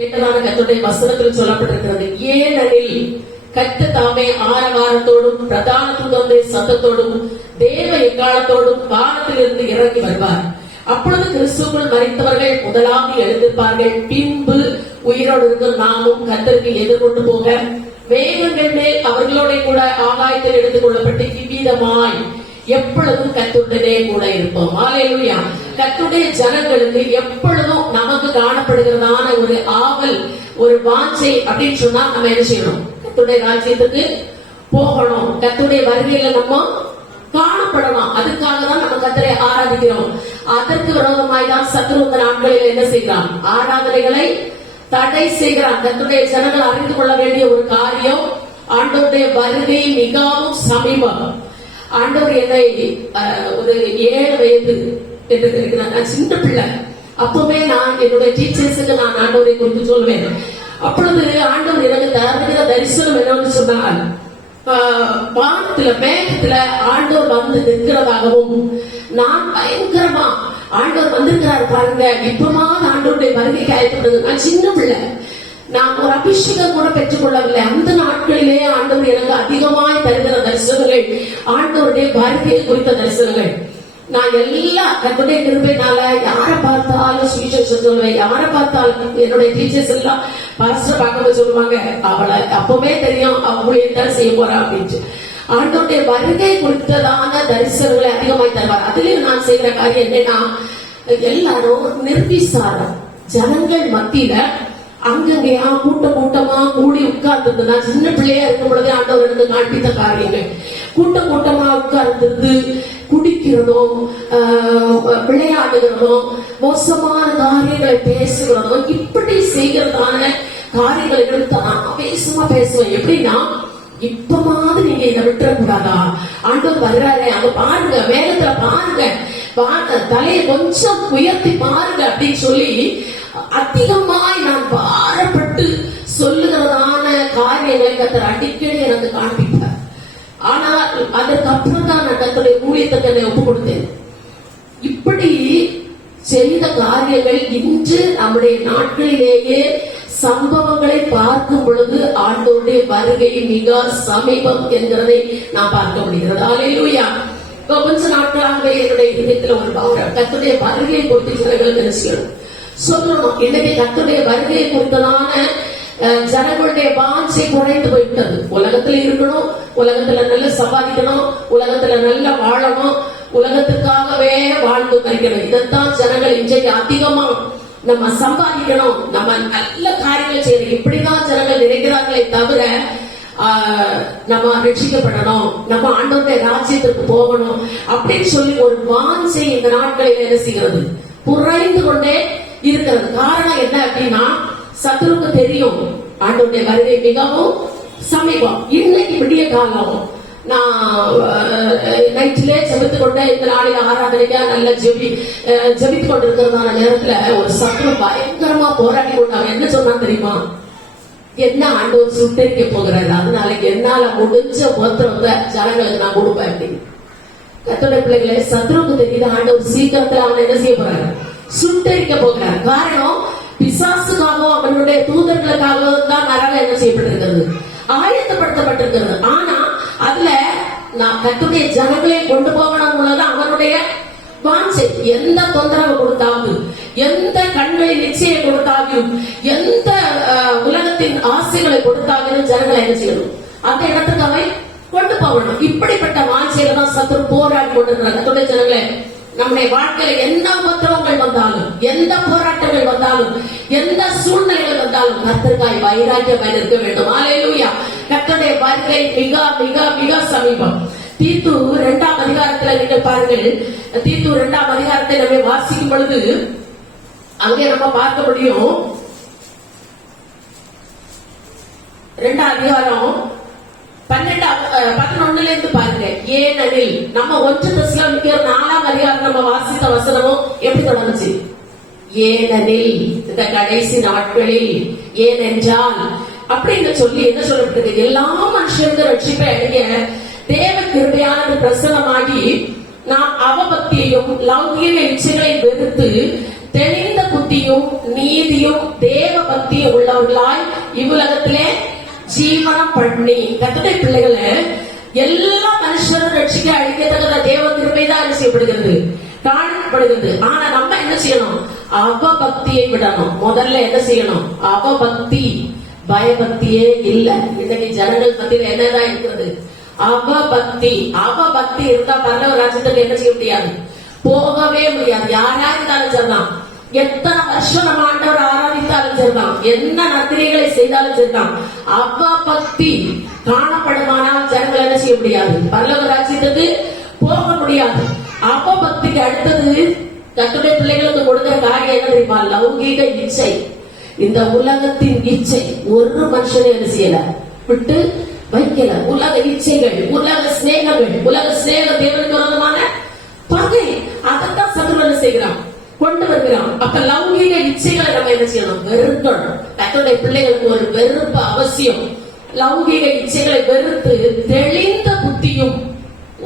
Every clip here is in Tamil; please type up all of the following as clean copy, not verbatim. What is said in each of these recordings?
கேட்டதான கர்த்தருடைய வசனத்தில் சொல்லப்பட்டிருக்கிறது. ஏனெனில் கர்த்தர் தாமே ஆரவாரத்தோடும் பிரதான தூதனுடைய சத்தத்தோடும் தேவ எக்காலத்தோடும் வானத்திலிருந்து இறங்கி வருவார். அப்பொழுது கிறிஸ்துவுக்குள் மரித்தவர்கள் முதலாவது எழுந்திருப்பார்கள். பின்பு உயிரோடு இருக்கும் நாமும் கர்த்தருக்கு எதிர்கொண்டு போக மேகங்கள் மேல் அவர்களோட கூட ஆகாயத்தில் எடுத்துக் கொள்ளப்பட்டு இவ்விதமாய் எப்பொழுதும் கர்த்தருடனே கூட இருப்போம். ஹல்லேலூயா. கர்த்தருடைய ஜனங்களுக்கு எப்பொழுதும் நமக்கு காணப்படுகிறதான ஒரு ஆவல், ஒரு வாஞ்சை அப்படின்னு சொன்னா நம்ம என்ன செய்யணும்? கர்த்தருடைய ராஜ்யத்துக்கு போகணும், கர்த்தருடைய வருகையில நம்ம காணப்படணும். அதுக்காக தான் நம்ம கர்த்தரை ஆராதிக்கிறோம். அதற்கு விரோதமாய் தான் சத்துரு இந்த நாட்களில் என்ன செய்கிறான்? ஆராதனைகளை தடை செய்கிறான். கர்த்தருடைய ஜனங்கள் அறிந்து கொள்ள வேண்டிய ஒரு காரியம், ஆண்டவருடைய வருகை மிகவும் சமீபம். ஆண்டவர் என்னை ஒரு 7 வயது என்று இருக்கிறார். நான் சின்ன பிள்ளை. அப்பவே நான் என்னுடைய டீச்சர்ஸுக்கு நான் ஆண்டவரை குறித்து சொல்வேன். அப்பொழுது ஆண்டவர் எனக்கு தருகிற தரிசனம் என்னன்னு சொன்னால், வானத்துல மேகத்துல ஆண்டவர் வந்து நிற்கிறதாகவும், நான் பயங்கரமா ஆண்டவர் வந்திருக்கிறார் பாருங்க, இப்பமா ஆண்டவருடைய வருகைக்கு ஆயத்தப்படுது. நான் சின்ன பிள்ளை, நான் ஒரு அபிஷேகம் கூட பெற்றுக் கொள்ளவில்லை. அந்த நாட்களிலே ஆண்டவர் எனக்கு அதிகமாய் தருகிற தரிசனங்கள், ஆண்டவருடைய வருகையை குறித்த தரிசனங்கள். நான் எல்லா கர்த்தருடைய கிருபையினால யாரை பார்த்தாலும் சுவிசேஷம் சொல்லுவேன். யாரை பார்த்தாலும் என்னுடைய டீச்சர்ஸ் எல்லாம் பாஸ்டர் பார்க்க சொல்லுவாங்க, அவளை அப்பவே தெரியும் அவளே என்ன செய்ய போறா அப்படின்னு. ஆண்டவருடைய வருகை குறித்ததான தரிசனங்களை அதிகமாய் தருவார். அதுலயும் நான் செய்கிற காரியம் என்னன்னா, எல்லாரும் நிர்விசாரம் ஜனங்கள் மத்தியில அங்கங்கயா கூட்டமா கூடி உட்கார்ந்து, நான் சின்ன பிள்ளையா இருக்கும் பொழுதே ஆண்டவர் எனக்கு காண்பித்த காரியங்கள், கூட்டமா உட்கார்ந்து குடிக்கிறதும் விளையாடுகிறதும் மோசமான காரியங்களை பேசுகிறதும், இப்படி செய்கிறதான காரியங்களை எடுத்து ஆவேசமா பேசுவேன். எப்படின்னா, இப்பமாவது நீங்க இதை விட்டுறக்கூடாதா? ஆண்டவர் வருகிறாரே, அங்க பாருங்க, மேகத்துல பாருங்க, தலையை கொஞ்சம் உயர்த்தி பாருங்க அப்படின்னு சொல்லி அதிகமாய் நான் பாரப்பட்டு சொல்லுகிறதான காரியங்களை கர்த்தர் அடிக்கடி எனக்கு காண்பித்தார். ஆனால் அதற்கு அப்புறம் தான் நான் கர்த்தருடைய ஊழியத்துக்கு என்னை ஒப்புக் கொடுத்தேன். இப்படி செய்த காரியங்கள் இன்று நம்முடைய நாட்களிலேயே சம்பவங்களை பார்க்கும் பொழுது ஆண்டவருடைய வருகை மிக சமீபம் என்கிறதை நான் பார்க்க முடிகிறது. ஹல்லேலூயா. கொஞ்ச நாட்களாகவே என்னுடைய இதயத்தில் ஒரு கர்த்தருடைய வருகையை குறித்து சிலர்கள் நினைச்சுக்கணும் சொல்லணும். இன்னைக்கு கர்த்தருடைய வருகையை குறித்ததான ஜனங்களுடைய வாஞ்சை குறைந்து போய்விட்டது. உலகத்துல இருக்கணும், உலகத்துல நல்ல சம்பாதிக்கணும், உலகத்துல நல்ல வாழணும், உலகத்துக்காகவே வாழ்ந்து மறிக்கணும். இதைத்தான் ஜனங்கள் இன்றைக்கு அதிகமா நம்ம சம்பாதிக்கணும், நம்ம நல்ல காரியங்கள் செய்யணும், இப்படிதான் ஜனங்கள் நினைக்கிறாங்களே தவிர நம்ம ரட்சிக்கப்படணும், நம்ம ஆண்டவருடைய ராஜ்யத்திற்கு போகணும் அப்படின்னு சொல்லி ஒரு வாஞ்சை இந்த நாட்களில் என்ன செய்கிறது? குறைந்து கொண்டே இருக்கிறது. காரணம் என்ன அப்படின்னா, சத்துருக்கு தெரியும் ஆண்டவருடைய வருகை மிகவும் சமீபம். இன்னைக்கு விடிய காலம் நான் நைட்டிலே ஜெபித்து கொண்டே இந்த நாளில் ஆராதனைக்கா நல்ல ஜெபித்து கொண்டிருக்கிறதான நேரத்துல ஒரு சத்துரு பயங்கரமா போராடி கொண்டு அவன் என்ன சொன்னான் தெரியுமா? என்ன ஆண்டவர் சுட்டரிக்க போகிறாரு, அதனால என்னால முடிஞ்ச ஒருத்தர் ஜனங்களுக்கு நான் கொடுப்பேன் அப்படின்னு. கர்த்தருடைய பிள்ளைகளை, சத்துருக்கு தெரியுது ஆண்டவர் சீக்கிரத்துல அவன் என்ன செய்ய போறாரு? சுட்டரிக்க போகிறார். காரணம், பிசாசுக்காகவும் அவனுடைய தூதர்களுக்காகவும் தான் நரகம் என்ன செய்யப்பட்டிருக்கிறது? ஆயத்தப்படுத்தப்பட்டிருக்கிறது. ஆனா அதுல நான் கர்த்தருடைய ஜனங்களை கொண்டு போகணும் உள்ளதான் அவனுடைய வாஞ்சை. எந்த தொந்தரவு கொடுத்தாலும், எந்த கண்களின் நிச்சயம் கொடுத்தாலும், எந்த உலகத்தின் ஆசைகளை கொடுத்தாலும் ஜனங்களை என்ன செய்யணும்? அந்த இடத்துக்கு அவை கொண்டு போகணும். இப்படிப்பட்ட வாஞ்சையில தான் சத்துரு போராடி கொண்டிருக்கிறார். கர்த்தருடைய ஜனங்களே, நம்முடைய வாழ்க்கையில என்ன உபத்திரவங்கள் வந்தாலும், எந்த போராட்டங்கள் வந்தாலும், எந்த சூழ்நிலைகள் வந்தாலும் கர்த்தருக்காய் வைராக்கியமாய் இருக்க வேண்டும். ஹல்லேலூயா. கர்த்தருடைய வருகை மிக மிக மிக சமீபம். தீத்து 2ஆம் அதிகாரத்துல நீங்கள் பாருங்கள். தீத்து 2ஆம் அதிகாரத்தை நம்ம வாசிக்கும் பொழுது அங்கே நம்ம பார்க்க முடியும். 2ஆம் அதிகாரம் 11 இருந்து பாருங்க. ஏனெனில் நம்ம 1 தெசலோனிக்கேயர் 4ஆம் அதிகாரம் நம்ம வாசித்த வசனமும் எப்படி தொடங்குச்சு? ஏனெனில், இந்த கடைசி நாட்களில், ஏனென்றால் அப்படின்னு சொல்லி என்ன சொல்லப்பட்டது? எல்லா மனுஷருக்கும் ரட்சிப்பை அடைய தேவ கிருபையானது பிரசனமாகி நாம் அவபக்தியையும் லௌகிக இச்சைகளை வெறுத்து தெளிந்த புத்தியும் பயபக்தியும் நீதியும் தேவ பக்தியும் உள்ளவர்களாய் இவ்வுலகத்திலே ஜீவனம் பண்ணி. கர்த்தருடைய பிள்ளைகளை எல்லா மனுஷரும் ரட்சிக்க அழிக்கத்தக்க தேவ கிருபைதான் செய்யப்படுகிறது, காணப்படுகிறது. ஆனா நம்ம என்ன செய்யணும்? அவபக்தியை விடணும். முதல்ல என்ன செய்யணும்? அவபக்தி. பயபக்தியே இல்ல. இன்னைக்கு ஜனங்கள் மத்தியில என்னதான் இருக்கிறது? அவபக்தி. அவபக்தி இருந்தா பரலோக ராஜ்யத்துக்கு என்ன செய்ய முடியாது? போகவே முடியாது. யாரா இருந்தாலும் சரிதான், எத்தனை வருஷம் நம்ம ஆண்டவர் ஆராதித்தாலும் சரிதான், என்ன நற்கிரியைகளை செய்தாலும் சரிதான், அவபக்தி காணப்படுமானால் ஜனங்கள் என்ன செய்ய முடியாது? பரலோக ராஜ்யத்துக்கு போக முடியாது. அவபக்திக்கு அடுத்தது கர்த்தருடைய பிள்ளைகளுக்கு கொடுக்கிற காரியம் என்ன தெரியுமா? லௌகீக இச்சை. இந்த உலகத்தின் இச்சை ஒரு மனுஷனை என்ன செய்யல, விட்டு வைக்கல. உலக இச்சைகள், உலக சிநேகங்கள், உலக சிநேக தேவனுக்கு விரோதமான பகை, அதைத்தான் சத்துருவன் செய்கிறான், கொண்டு வருகிறான். அப்ப லௌகீக இச்சைகளை நம்ம என்ன செய்யணும்? வெறுக்கணும். கர்த்தருடைய பிள்ளைகளுக்கு ஒரு வெறுப்பு அவசியம். லௌகீக இச்சைகளை வெறுத்து தெளிந்த புத்தியும்,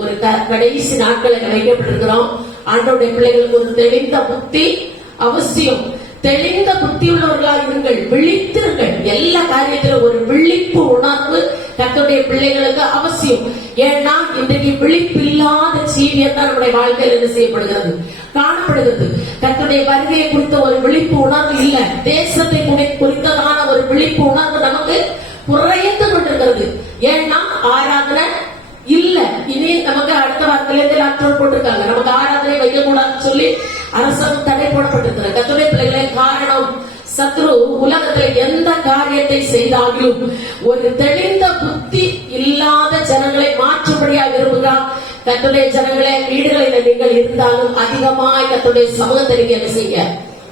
ஒரு கடைசி நாட்களில் வைக்கப்பட்டிருக்கிறோம். ஆண்டவருடைய பிள்ளைகளுக்கு ஒரு தெளிந்த புத்தி அவசியம். தெளிந்த புத்தி உள்ளவர்களாக இருங்கள், விழித்திருங்கள். எல்லா காரியத்திலும் ஒரு விழிப்பு உணர்வு கர்த்தருடைய பிள்ளைகளுக்கு அவசியம். ஏன்னா இன்றைக்கு விழிப்பில்லாத ஜீவியம் தான் நம்முடைய வாழ்க்கையில் என்ன செய்யப்படுகிறது, காணப்படுகிறது. கர்த்தருடைய வருகையை குறித்த ஒரு விழிப்பு உணர்வு இல்ல. தேசத்தை குறித்ததான ஒரு விழிப்பு உணர்வு நமக்கு குறைந்து கொண்டிருக்கிறது. ஏன்னா ஆராதனை இல்ல. இனி நமக்கு அடுத்த வாரத்திலிருந்து லாக்டவுன் போட்டிருக்காங்க. நமக்கு ஆராதனை வைக்க கூடாதுன்னு சொல்லி அரசாங்கம் தடை போடப்பட்டிருக்கிறது. கர்த்தருடைய பிள்ளைகளை காரணம், சத்ரு உலகத்துல எந்த காரியத்தை செய்தாலும் ஒரு தெளிந்த புத்தி இல்லாத ஜனங்களை மாற்றும்படியாக விரும்புகிறார். கர்த்தருடைய ஜனங்களே, வீடுகளில் நீங்கள் இருந்தாலும் அதிகமாய் கர்த்தருடைய சமூகத்தை நீங்க என்ன செய்ய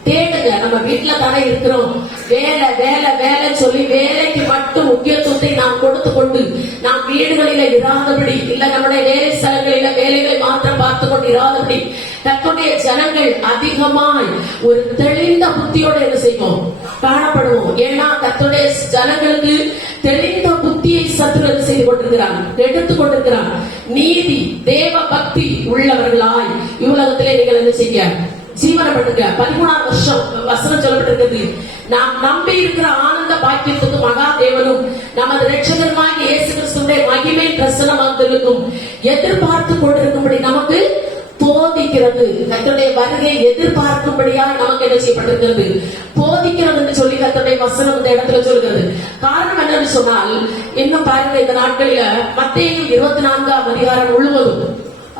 தேடுங்க. நம்ம வீட்டுல தானே இருக்கிறோம். வேலை வேலை வேலை சொல்லி வேலைக்கு மட்டும் முக்கியத்துவத்தை நாம் கொடுத்து கொண்டு நாம் வீடுகளில இராதபடி, இல்ல நம்முடைய வேலை ஸ்தலங்களில வேலைகளை மாத்திரம் பார்த்து கொண்டு இராதபடி கர்த்தருடைய ஜனங்கள் அதிகமாய் ஒரு தெளிந்த புத்தியோட என்ன செய்வோம், காணப்படுவோம். ஏன்னா கர்த்தருடைய ஜனங்களுக்கு தெளிந்த புத்தியை சத்துரு செய்து கொண்டிருக்கிறான், எடுத்துக் கொண்டிருக்கிறான். நீதி தேவ பக்தி உள்ளவர்களாய் இவ்வுலகத்திலே நீங்கள் என்ன செய்ய ஜீவனப்பட்டுங்க. 13ஆம் வருஷம் வசனம் சொல்லப்பட்டிருக்கிறது. நாம் நம்பி இருக்கிற ஆனந்த பாக்கியத்துக்கு மகா தேவனும் நமது இரட்சகருமாகிய இயேசு கிறிஸ்துவின் மகிமை பிரசன்னமாகுதலுக்கும் எதிர்பார்த்து கொண்டிருக்கும்படி நமக்கு போதிக்கிறது. கர்த்தருடைய வருகை எதிர்பார்க்கும்படியா நமக்கு என்ன செய்யப்பட்டிருக்கிறது, போதிக்கிறது என்று சொல்லி கர்த்தருடைய வசனம் இந்த இடத்துல சொல்கிறது. காரணம் என்னன்னு சொன்னால், இன்னும் பாருங்க, இந்த நாட்களில மத்தேயு 24ஆம் அதிகாரம் முழுவதும்,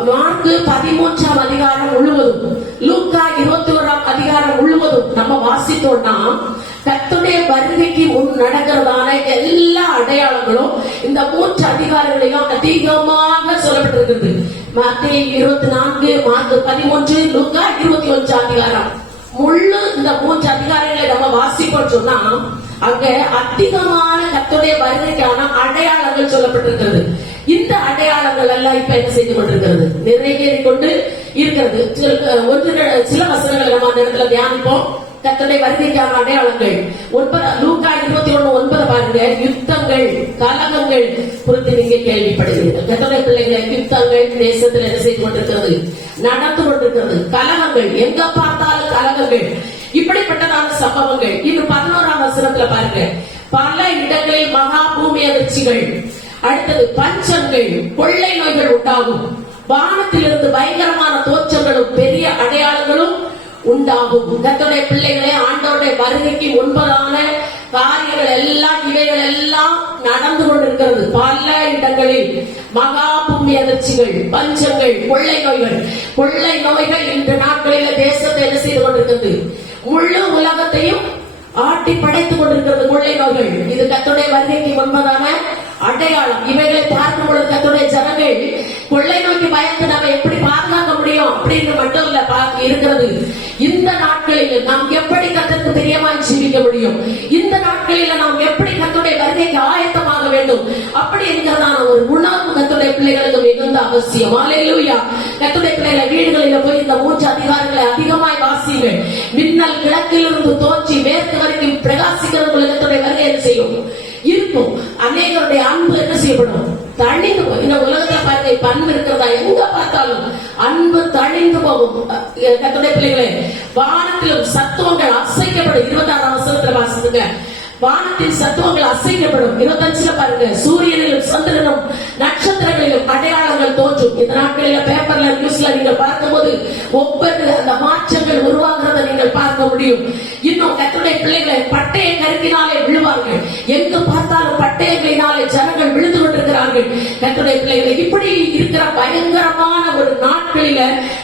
மார்க்கு 13ஆம் அதிகாரம் முழுவதும், லூக்கா 21ஆம் அதிகாரம் முழுவதும் நம்ம வாசித்தோம்னா கர்த்தருடைய வருகைக்கு முன் நடக்கிறதான எல்லா அடையாளங்களும் இந்த 3 அதிகாரங்களையும் அதிகமாக சொல்லப்பட்டிருக்கிறது. மத்தேயு 24, மார்க்கு 13, லூக்கா 21 அதிகாரம் முழு இந்த 3 அதிகாரங்களை நம்ம வாசிப்போம் சொன்னா அங்க அதிகமான கர்த்தருடைய வருகைக்கான அடையாளங்கள் சொல்லப்பட்டிருக்கிறது. இந்த அடையாளங்கள் எல்லாம் இப்ப என்ன செய்து கொண்டிருக்கிறது, நிறைவேறி கொண்டு இருக்கிறது. சில வசனங்களை நம்ம அந்த இடத்துல தியானிப்போம். கர்த்தருடைய வருகைக்கான அடையாளங்கள் லூக்கா 21:9 பாருங்க. யுத்தங்கள், கலகங்கள் குறித்து நீங்க கேள்விப்படுகிறீர்கள். கர்த்தருடைய பிள்ளைகளை, யுத்தங்கள் தேசத்தில் என்ன செய்து கொண்டிருக்கிறது, நடந்து கொண்டிருக்கிறது. கலகங்கள், எங்க பார்த்தாலும் கலகங்கள், இப்படிப்பட்டதான சம்பவங்கள். இன்னும் 11ஆம் வசனத்துல பாருங்க, பல இடங்களில் மகா பூமி அதிர்ச்சிகள், அடுத்தது பஞ்சங்கள், கொள்ளை நோய்கள் உண்டாகும், வானத்திலிருந்து பயங்கரமான தோற்றங்களும் பெரிய அடையாளங்களும் உண்டாகும். கர்த்தருடைய பிள்ளைகளே, ஆண்டவருடைய வருகைக்கு முன்பதான காரியங்கள் எல்லாம், இவைகள் எல்லாம் நடந்து கொண்டிருக்கிறது. பல இடங்களில் மகா பூமி அதிர்ச்சிகள், பஞ்சங்கள், கொள்ளை நோய்கள். கொள்ளை நோய்கள் இன்று நாட்களில் தேசத்தை என்ன செய்து கொண்டிருக்கிறது, முழு உலகத்தையும் ஆட்டி படைத்துக் கொண்டிருக்கிறது கொள்ளை நோய்கள். இது கர்த்தருடைய வருகைக்கு முன்பதான அடையாளம். இவைகளை பார்க்கும் பொழுது கர்த்தருடைய ஜனங்கள் கொள்ளை நோய்க்கு பயந்து நாம எப்படி பாதுகாக்க முடியும் அப்படின்னு மட்டும் இல்ல இருக்கிறது. இந்த நாட்களில் நாம் எப்படி கர்த்தருக்கு பிரியமாய் ஜீவிக்க முடியும், இந்த நாட்களில் நாம் எப்படி கர்த்தருடைய வருகைக்கு ஆயத்தமாக வேண்டும், அப்படி என்கிறதான ஒரு உணர்வு கர்த்தருடைய பிள்ளைகளுக்கு மிகுந்த அவசியம். அல்லேலூயா. கர்த்தருடைய பிள்ளைகளை, வீடுகளில் போய் இந்த 3 அதிகாரங்களை அதிகமாய் வாசியுங்கள். மின்னல் கிழக்கிலிருந்து தோன்றி மேற்கு வரைக்கும் பிரகாசிக்கிறது கர்த்தருடைய வருகை என்ன செய்யும், இருக்கும். அநேகருடைய அன்பு என்ன செய்யப்படும், தணிந்து போகும். இந்த உலகத்துல பாருங்க, இப்ப அன்பு இருக்கிறதா? எங்க பார்த்தாலும் அன்பு தணிந்து போகும். கர்த்தருடைய பிள்ளைகளே, வானத்திலும் சத்துவங்கள் அசைக்கப்படும். 26ஆம் வசனத்துல வாசித்துங்க. வானத்தின் சத்துவங்கள் அசைக்கப்படும். 25ல பாருங்க, சூரியனிலும் சந்திரனும் நட்சத்திரங்களிலும் அடையாளங்கள் தோன்றும். இந்த நாட்களில பேப்பர்ல நியூஸ்ல நீங்கள் பார்க்கும்போது ஒவ்வொரு அந்த மாற்றங்கள் உருவாகிறத நீங்கள் பார்க்க முடியும். இன்னும் கர்த்தருடைய பிள்ளைகளை பட்டய கருத்தினாலே விழுவார்கள். எங்கு பார்த்தாலும் பட்டயங்களினாலே ஜனங்கள் விழுந்து கொண்டிருக்கிறார்கள். கர்த்தருடைய பிள்ளைகளை இப்படி இருக்கிற பயங்கரமான ஒரு நாட்களில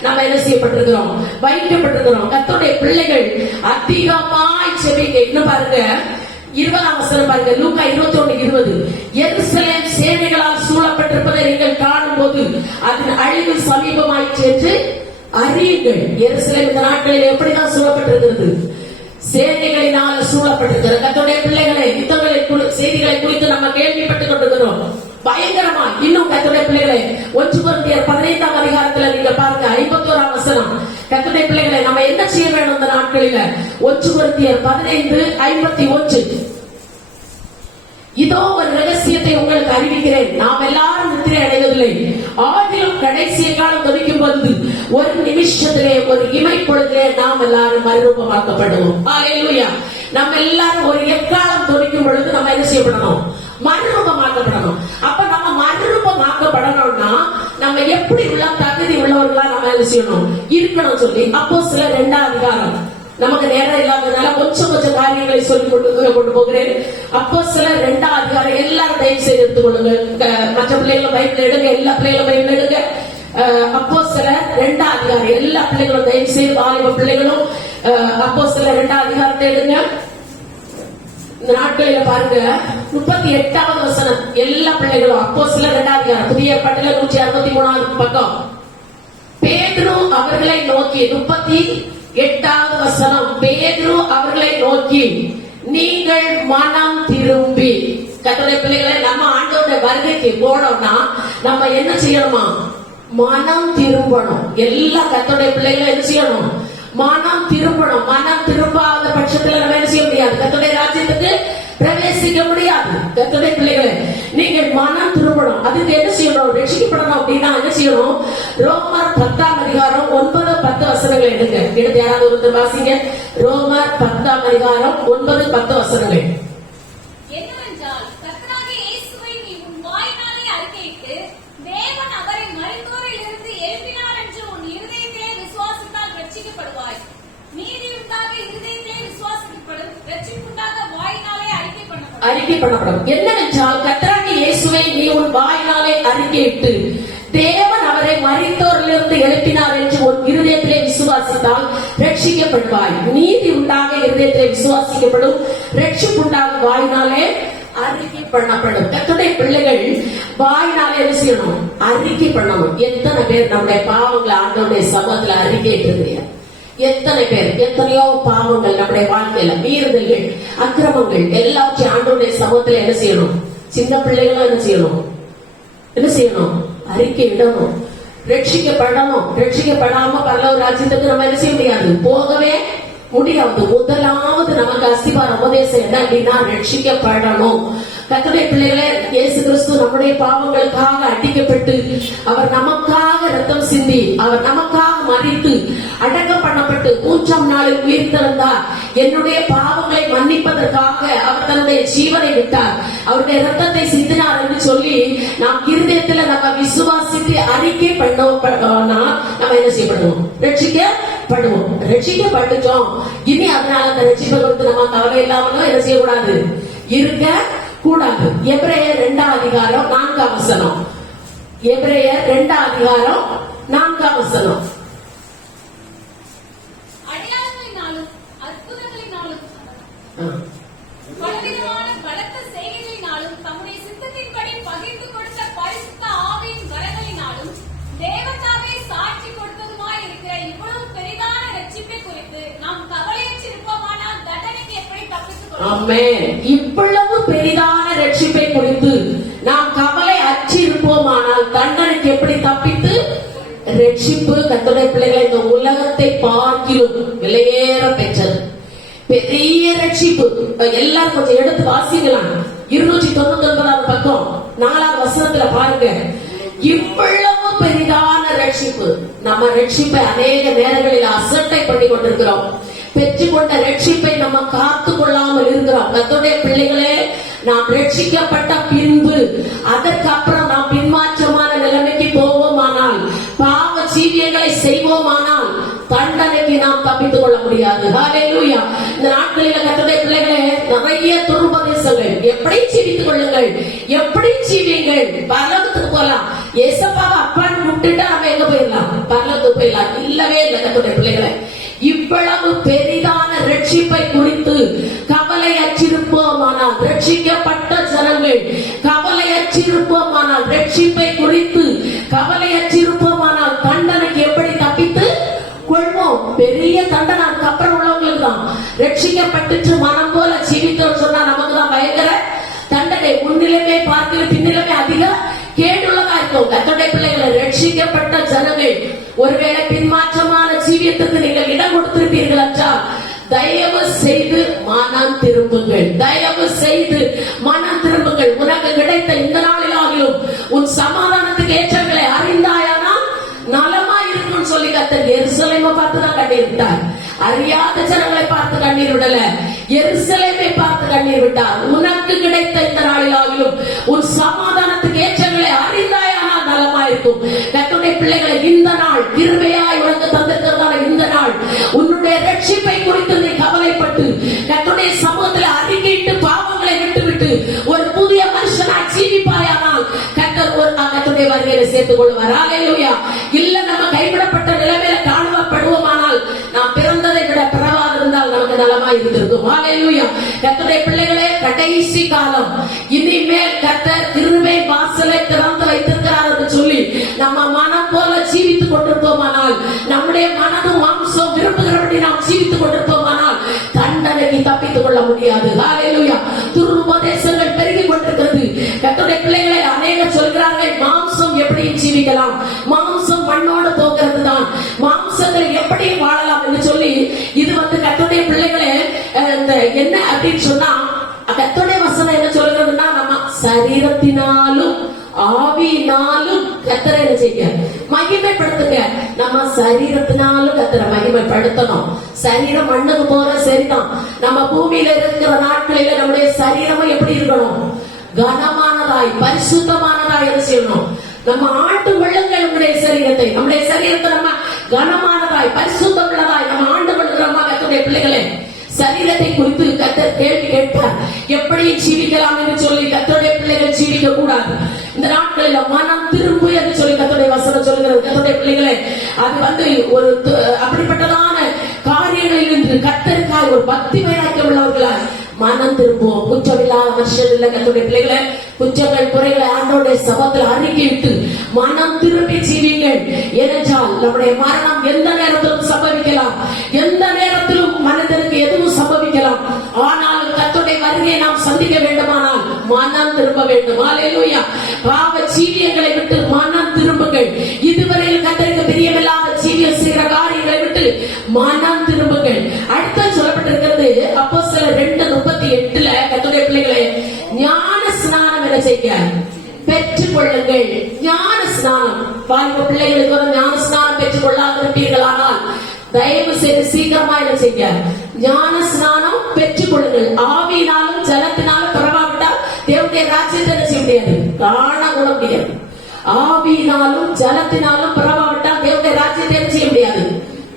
நம்ம என்ன செய்யப்பட்டிருக்கிறோம்? வைக்கப்பட்டிருக்கிறோம். கர்த்தருடைய பிள்ளைகள் அதிகமாய் செபிக்க. இன்னும் பாருங்க, 20ஆம் வசனம் பாருங்க, லூக்கா 21:20. எருசலேம் சேனைகளால் சூழப்பட்டிருப்பதை நீங்கள் காணும் போது அதன் அழிவு சமீபமாயிற்று என்று அறியுங்கள். எருசலேம் இந்த நாட்களில் எப்படிதான் சூழப்பட்டிருக்கிறது? சேனைகளினால சூழப்பட்டிருக்கிறது. கர்த்தருடைய பிள்ளைகளை யுத்தங்களை செய்திகளை குறித்து நம்ம கேள்விப்பட்டுக் கொண்டிருக்கிறோம். பயங்கரமா. இன்னும் கர்த்தருடைய பிள்ளைகளை 1 கொரிந்தியர் 15ஆம் அதிகாரத்துல நீங்க பாருங்க, 51ஆம் வசனம். கர்த்தருடைய பிள்ளைகளை நம்ம என்ன செய்ய வேண்டும் இந்த நாட்களில? 1 கொரிந்தியர் 15:51. இதோ ஒரு ரகசியத்தை உங்களுக்கு அறிவிக்கிறேன், நாம் எல்லாரும் நித்திரை அடைவதில்லை, ஆதிலும் கடைசி காலம் துதிக்கும் போது ஒரு நிமிஷத்திலே, ஒரு இமை பொழுதிலே நாம் எல்லாரும் மறுரூபமாக்கப்படுவோம். ஹல்லேலூயா. நம்ம எல்லாரும் ஒரு எக்காலம் துதிக்கும் பொழுது நம்ம என்ன செய்யப்படணும்? மறுரூபமாக்கப்படணும். அப்ப நம்ம மறுரூபமாக்கப்படணும்னா நம்ம எப்படி உள்ள தகுதி உள்ளவர்களா நம்ம என்ன செய்யணும்? இருக்கணும் சொல்லி அப்போஸ்தலர் 2ஆம் அதிகாரம், நமக்கு நேரம் இல்லாததுனால கொஞ்சம் காரியங்களை சொல்லி கொண்டு போகிறேன். அப்போஸ்தலர் 2ஆம் அதிகாரம் எல்லாரும் தயவு செய்து எடுத்துக்கொள்ளுங்க. மற்ற பிள்ளைகளும் பைபிள் எடுங்க, எல்லா பிள்ளைகளும் பைபிள் எடுங்க. அப்போஸ்தலர் 2ஆம் அதிகாரம் எல்லா பிள்ளைகளும் தயவு செய்து, வாலிப பிள்ளைகளும் அப்போஸ்தலர் 2ஆம் அதிகாரத்தை எடுங்க. இந்த நாட்களில பாருங்க, 38வது வசனம் எல்லா பிள்ளைகளும். அப்போஸ்தலர் 2ஆம் அதிகாரம், புதிய ஏற்பாட்டில 163வது பக்கம். பேதுரு அவர்களை நோக்கி, 38வது வசனம், பேதுரு அவர்களை நோக்கி, நீங்கள் மனம் திரும்பி. கர்த்தருடைய பிள்ளைகளை, நம்ம ஆண்டவருடைய வருகைக்கு போனோம்னா நம்ம என்ன செய்யணுமா? மனம் திரும்பணும். எல்லா கர்த்தருடைய பிள்ளைகளை என்ன செய்யணும்? மனம் திரும்பணும். மனம் திரும்பாத பட்சத்துல நம்ம என்ன செய்ய முடியாது? கர்த்தருடைய ராஜ்யத்துக்கு பிரவேசிக்க முடியாது. கர்த்தருடைய பிள்ளைகளை, நீங்கள் மனம் திரும்பணும். அதுக்கு என்ன செய்யணும்? ரட்சிக்கப்படணும் அப்படின்னா என்ன செய்யணும்? ரோமர் 10ஆம் அதிகாரம் 9-10 வசனங்களை எடுங்க. எடுத்து யாராவது ஒருத்தர் வாசிங்க. ரோமர் 10ஆம் அதிகாரம் 9-10 வசனங்கள். என்னவென்றால், கர்த்தராகிய இயேசுவை நீ உன் வாயினாலே அறிக்கையிட்டு தேவன் அவரை மரித்தோரிலிருந்து எழுப்பினார் என்று உன் இருதயத்திலே விசுவாசித்தால் ரட்சிக்கப்படுவாய். நீதி உண்டாக இருதயத்திலே விசுவாசிக்கப்படும், ரட்சிப்புண்டாக வாயினாலே அறிக்கை பண்ணப்படும். என்னவென்றால், கர்த்தராகிய இயேசுவை நீ உன் வாயினாலே அறிக்கையிட்டு தேவன் அவரை மரித்தோரிலிருந்து எழுப்பினார் என்று உன் இருதயத்திலே விசுவாசித்தால் ரட்சிக்கப்படுவாய். நீதி உண்டாக இருதயத்திலே விசுவாசிக்கப்படும், ரட்சிப்புண்டாக வாயினாலே அறிக்கை பண்ணப்படும். கர்த்தருடைய பிள்ளைகள் வாயினாலே என்ன செய்யணும்? அறிக்கை பண்ணணும். எத்தனை பேர் நம்முடைய பாவங்களை ஆண்டவருடைய சமூகத்துல அறிக்கையிட்டு இருக்கிறீங்க? எத்தனை பேர்? எத்தனையோ பாவங்கள் நம்முடைய வாழ்க்கையில, மீறுதல்கள், அக்கிரமங்கள் எல்லாவற்றையும் ஆண்டவருடைய சமூகத்துல என்ன செய்யணும்? சின்ன பிள்ளைகளும் என்ன செய்யணும்? என்ன செய்யணும்? அறிக்கை இடணும். ரட்சிக்கப்படணும். ரட்சிக்கப்படாம பரலோக ராஜ்யத்துக்கு நம்ம என்ன செய்ய முடியாது? போகவே முடியாது. முதலாவது நமக்கு அஸ்திபார உபதேசம் என்ன அப்படின்னா, ரட்சிக்கப்படணும். கர்த்தருடைய பிள்ளைகளே, இயேசு கிறிஸ்து நம்முடைய பாவங்களுக்காக அடிக்கப்பட்டு, அவர் நமக்காக ரத்தம் சிந்தி, அவர் நமக்காக மரித்து அடக்கம் பண்ணப்பட்டு 3ஆம் நாளில் உயிர்த்தெழுந்தார். என்னுடைய பாவங்களை மன்னிப்பதற்காக அவர் தன்னுடைய ஜீவனை விட்டார், அவருடைய ரத்தத்தை சிந்தினார் என்று சொல்லி நாம் இருதயத்துல நம்ம விசுவாசித்து அறிக்கை பண்ணோம்னா நம்ம என்ன செய்யப்படுவோம்? ரட்சிக்கப்படுவோம். ரட்சிக்கப்பட்டுட்டோம். இனி அதனால அந்த ரட்சிப்பை கொடுத்து நம்ம கவலை இல்லாமலும் என்ன செய்யக்கூடாது? இருக்க கூடாது. எபிரேயர் 2ஆம் அதிகாரம் 4ஆம் வசனம். எபிரேயர் 2ஆம் அதிகாரம் 4ஆம் வசனம். அடையாளங்களினாலும் அற்புதங்களினாலும் பலவிதமான பலத்த செய்கைகளினாலும் தம்முடைய சித்தத்தின்படி பகிர்ந்து கொடுத்த பரிசுத்த ஆவியின் வரங்களினாலும் தேவதாவே சாட்சி கொடுத்ததுமாய் இருக்கிற இவ்வளவு பெரிதான ரட்சிப்பை குறித்து நாம் கவலையற்றிருப்போமானால் தண்டனைக்கு எப்படி தப்பித்துக் கொள்வோம்? ஆமென். இவ்வளவு பெரிதான ரட்சிப்பை குறித்து நாம் கவலை அற்றி இருப்போமானால் தண்டனைக்கு எப்படி தப்பித்து? ரட்சிப்பு கர்த்தருடைய பிள்ளைகளை இந்த உலகத்தை பார்க்கிலும் விலையேற பெற்றது. பெரிய ரட்சிப்பு. எல்லாரும் கொஞ்சம் எடுத்து வாசிக்கலாம். 299 பக்கம் 4வது வசனத்துல பாருங்க, இவ்வளவு பெரிதான ரட்சிப்பு. நம்ம ரட்சிப்பை அநேக நேரங்களில் அசட்டை பண்ணி கொண்டிருக்கிறோம். பெற்றுக்கொண்ட ரட்சிப்பை நம்ம காத்து கொள்ளாமல் இருக்கிறோம். கர்த்தருடைய பிள்ளைகளே, நாம் ரட்சிக்கப்பட்ட பின்பு அதற்கப்புறம் நாம் பின்மாற்றமான நிலைமைக்கு போவோமானால், பாவ ஜீவியங்களை செய்வோமானால் தண்டனைக்கு நாம் தப்பித்துக் கொள்ள முடியாது. ஹல்லேலூயா. இந்த நாட்களில் கர்த்தருடைய பிள்ளைகளே, நிறைய துருபதேசங்கள். எப்படி ஜீவித்துக் கொள்ளுங்கள், எப்படி ஜீவியுங்கள். பரலோகத்துக்கு போலாம், ஏசப்பாவை அப்பான்னு கூப்பிட்டுட்டு அவன் எங்க போயிடலாம், பரலோகத்துக்கு போயிடலாம். இல்லவே இல்லை கர்த்தருடைய பிள்ளைகளே. இவ்வளவு பெரிதான ரட்சிப்பை குறித்து கவலையற்றிருப்போமானால், ரட்சிக்கப்பட்ட ஜனங்கள் கவலையற்றிருப்போமானால், ரட்சிப்பை குறித்து கவலையற்றிருப்போமானால் தண்டனைக்கு எப்படி தப்பித்து கொள்வோம்? பெரிய தண்டனை அதுக்கப்புறம் உள்ளவங்களுக்கு தான். ரட்சிக்கப்பட்டு மனம் போல ஜீவித்தோம் சொன்னா நமக்கு தான் பயங்கர தண்டனை. முன்னிலைமை பார்க்கல பின்னிலைமை அதிக கேடுள்ளதா இருக்கும். கர்த்தருடைய பிள்ளைகளை, ரட்சிக்கப்பட்ட ஜனங்கள் ஒருவேளை பின்மாற்றமான ஜீவியத்துக்கு நீங்கள் இடம் கொடுத்திருப்பீர்கள் என்றால் தயவு செய்து மனம் திரும்புங்கள். தயவு செய்து மனம் திரும்புங்கள். உனக்கு கிடைத்த இந்த நாளிலாகிலும் உன் சமாதானத்துக்கு ஏற்றங்களை அறிந்தாயானா நலமா இருக்கும்னு சொல்லி கர்த்தர் எருசலேமை பார்த்து தான் கண்ணீர் விட்டார். அறியாத ஜனங்களை பார்த்து கண்ணீர் விடல, எருசலேமை பார்த்து கண்ணீர் விட்டார். உனக்கு கிடைத்த இந்த நாளிலாகிலும் உன் சமாதானத்துக்கு ஏற்றங்களை அறிந்தாயானால் நலமா இருக்கும். கர்த்தருடைய பிள்ளைகளை, இந்த நாள் கிருபையாய் உனக்கு தந்திருக்கிறதான இந்த நாள் உன்னுடைய ரட்சிப்பை குறித்து நீ கவலைப்பட்டு கர்த்தருடைய சமூகத்தில் அறிக்கையிட்டு பாவங்களை விட்டுவிட்டு ஒரு புதிய மனுஷனாய் ஜீவிப்பாயானால் கர்த்தருடைய வருகையை சேர்த்துக் கொள்வார். ஹல்லேலூயா. இல்ல நம்ம கைவிடப்பட்ட நிலைமையில காணப்படுவோமானால் நாம் பிறந்ததை விட பிறவாது இருந்தால் நமக்கு நலமா இருந்திருக்கும். ஹல்லேலூயா. கர்த்தருடைய பிள்ளைகளே, கடைசி காலம். இனிமேல் கர்த்தர் கிருபை வாசலை திறந்து வைத்திருக்கிறார் என்று சொல்லி நம்ம மனம் போல ஜீவித்துக் கொண்டிருப்போமானால், நம்முடைய மனதும் மாம்சம் விரும்புகிறபடி நாம் ஜீவித்துக் கொண்டிருப்போமானால் தண்டனைக்கு தப்பித்துக் கொள்ள முடியாது. ஹல்லேலூயா. துருபதேசங்கள் பெருகிக் கொண்டிருக்கிறது. கர்த்தருடைய பிள்ளைகளை அநேகர் சொல்கிறார்கள், மாம்சம் எப்படி ஜீவிக்கலாம், மாம்சம் மண்ணோடு போகிறது தான், மாம்சத்தில் எப்படி வாழலாம் என்று சொல்லி இது கர்த்தருடைய பிள்ளைகளே என்ன அப்படின்னு சொன்னா, கர்த்தருடைய வசனம் என்ன சொல்கிறதுன்னா, நம்ம சரீரத்தினாலும் ஆவியினாலும் கர்த்தரை என்ன செய்ய மகிமைப்படுத்துங்க. நம்ம சரீரத்தினாலும் கர்த்தரை மகிமைப்படுத்தணும். சரீரம் மண்ணுக்கு போற சரிதான். நம்ம பூமியில இருக்கிற நாட்களில நம்முடைய சரீரமும் எப்படி இருக்கணும், கனமானதாய் பரிசுத்தமானதாய் என்ன செய்யணும். நம்ம ஆண்டு கொள்ளுங்கள் நம்முடைய சரீரத்தை நம்ம கனமானதாய் பரிசுத்தம் உள்ளதாய் நம்ம ஆண்டு கொள்கிறோமா? கர்த்தருடைய பிள்ளைகளே, சரீரத்தை குறித்து கர்த்தர் கேள்வி கேட்பார். எப்படி ஜீவிக்கலாம் என்று சொல்லி கர்த்தருடைய பிள்ளைகள் ஜீவிக்க கூடாது. இந்த நாட்களில் மனம் திரும்பு என்று சொல்லி கர்த்தருடைய வசனம் சொல்கிறது. கர்த்தருடைய பிள்ளைகளே, அது ஒரு அப்படிப்பட்டதான காரியங்களில் இன்று கர்த்தருக்காய் ஒரு பக்தி வைராக்கியம் உள்ளவர்களாய் மனம் திரும்புவோம். குற்றமில்லாத மனுஷன் இல்ல கர்த்தருடைய பிள்ளைகளை. குற்றங்கள் குறைகளை ஆண்டவருடைய சபத்தில் அறிக்கையிட்டு மனம் திரும்பி ஜீவிங்கள். ஏனென்றால் நம்முடைய மரணம் எந்த நேரத்திலும் சம்பவிக்கலாம், எந்த நேரத்திலும் மனிதனுக்கு எதுவும் சம்பவிக்கலாம். ஆனால் கர்த்தருடைய வருகையை நாம் சந்திக்க வேண்டுமானால் மனம் திரும்ப வேண்டும். ஹல்லேலூயா. பாவ ஜீவியங்களை விட்டு மனம் திரும்புங்கள். இதுவரையில் கர்த்தருக்கு பிரியமில்லாத ஜீவியம் செய்கிற காரியங்களை விட்டு மனம் திரும்புங்கள். அடுத்த சொல்லப்பட்டிருக்கிறது அப்போஸ்தலர் 2:38 கர்த்தருடைய பிள்ளைகளே, ஞான ஸ்நானம் என்ன செய்ய பெற்றுக் கொள்ளுங்கள். ஞான ஸ்நானம். வாலிப பிள்ளைகளுக்கு ஒரு ஞான ஸ்நானம் பெற்றுக் கொள்ளாதிருப்பீர்களானால் தயவு செய்து சீக்கிரமா என்ன செய்ய ஞான ஸ்நானம் பெற்றுக் கொள்ளுங்கள். ஆவியினாலும் ஜலத்தினாலும் பரவாவிட்டால் தேவனுடைய ராஜ்யத்தை என்ன செய்ய முடியாது, காண கூட முடியாது. ஆவியினாலும் ஜலத்தினாலும் பரவாவிட்டால் தேவனுடைய ராஜ்யத்தை என்ன செய்ய முடியாது,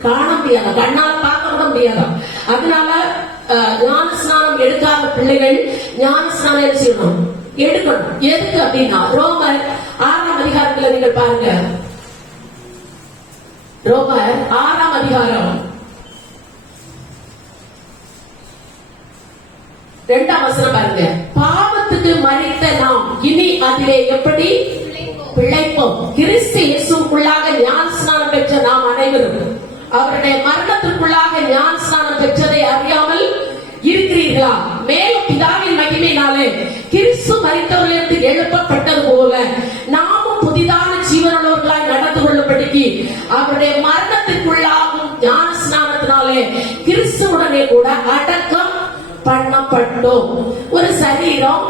காண முடியாது, கண்ணால் பார்க்க கூட முடியாது. அதனால ஞான ஸ்நானம் எடுக்காத பிள்ளைகள் ஞான ஸ்நானம் என்ன செய்யணும், எடுக்கணும். எதுக்கு அப்படின்னா, ரோமர் 6ஆம் அதிகாரத்துல நீங்கள் பாருங்க, ரோமர் 6ஆம் அதிகாரம் 2ஆம் வசனம் பாருங்க. பாவத்துக்கு மரித்த நாம் இனி அதிலே எப்படி பிழைப்போம்? கிறிஸ்து இயேசுவுக்குள்ளாக ஞான ஸ்நானம் பெற்ற நாம் அனைவரும் அவருடைய மரணத்திற்குள்ளாக ஞான ஸ்நானம் பெற்றதை அறியாமல் இருக்கிறீர்களா? மேலும் பிதாவின் மகிமையினாலே கிறிஸ்து மரித்தவர்களிலிருந்து எழுப்பப்பட்டது போல நாமும் புதிதான ஜீவனுள்ளவர்களாய் நடந்து கொள்ளும்படிக்கு அவருடைய மரணத்திற்குள்ளாகும் ஞான ஸ்நானத்தினாலே கிறிஸ்துவுடனே கூட அடக்கம் பண்ணப்பட்டோம். ஒரு சரீரம்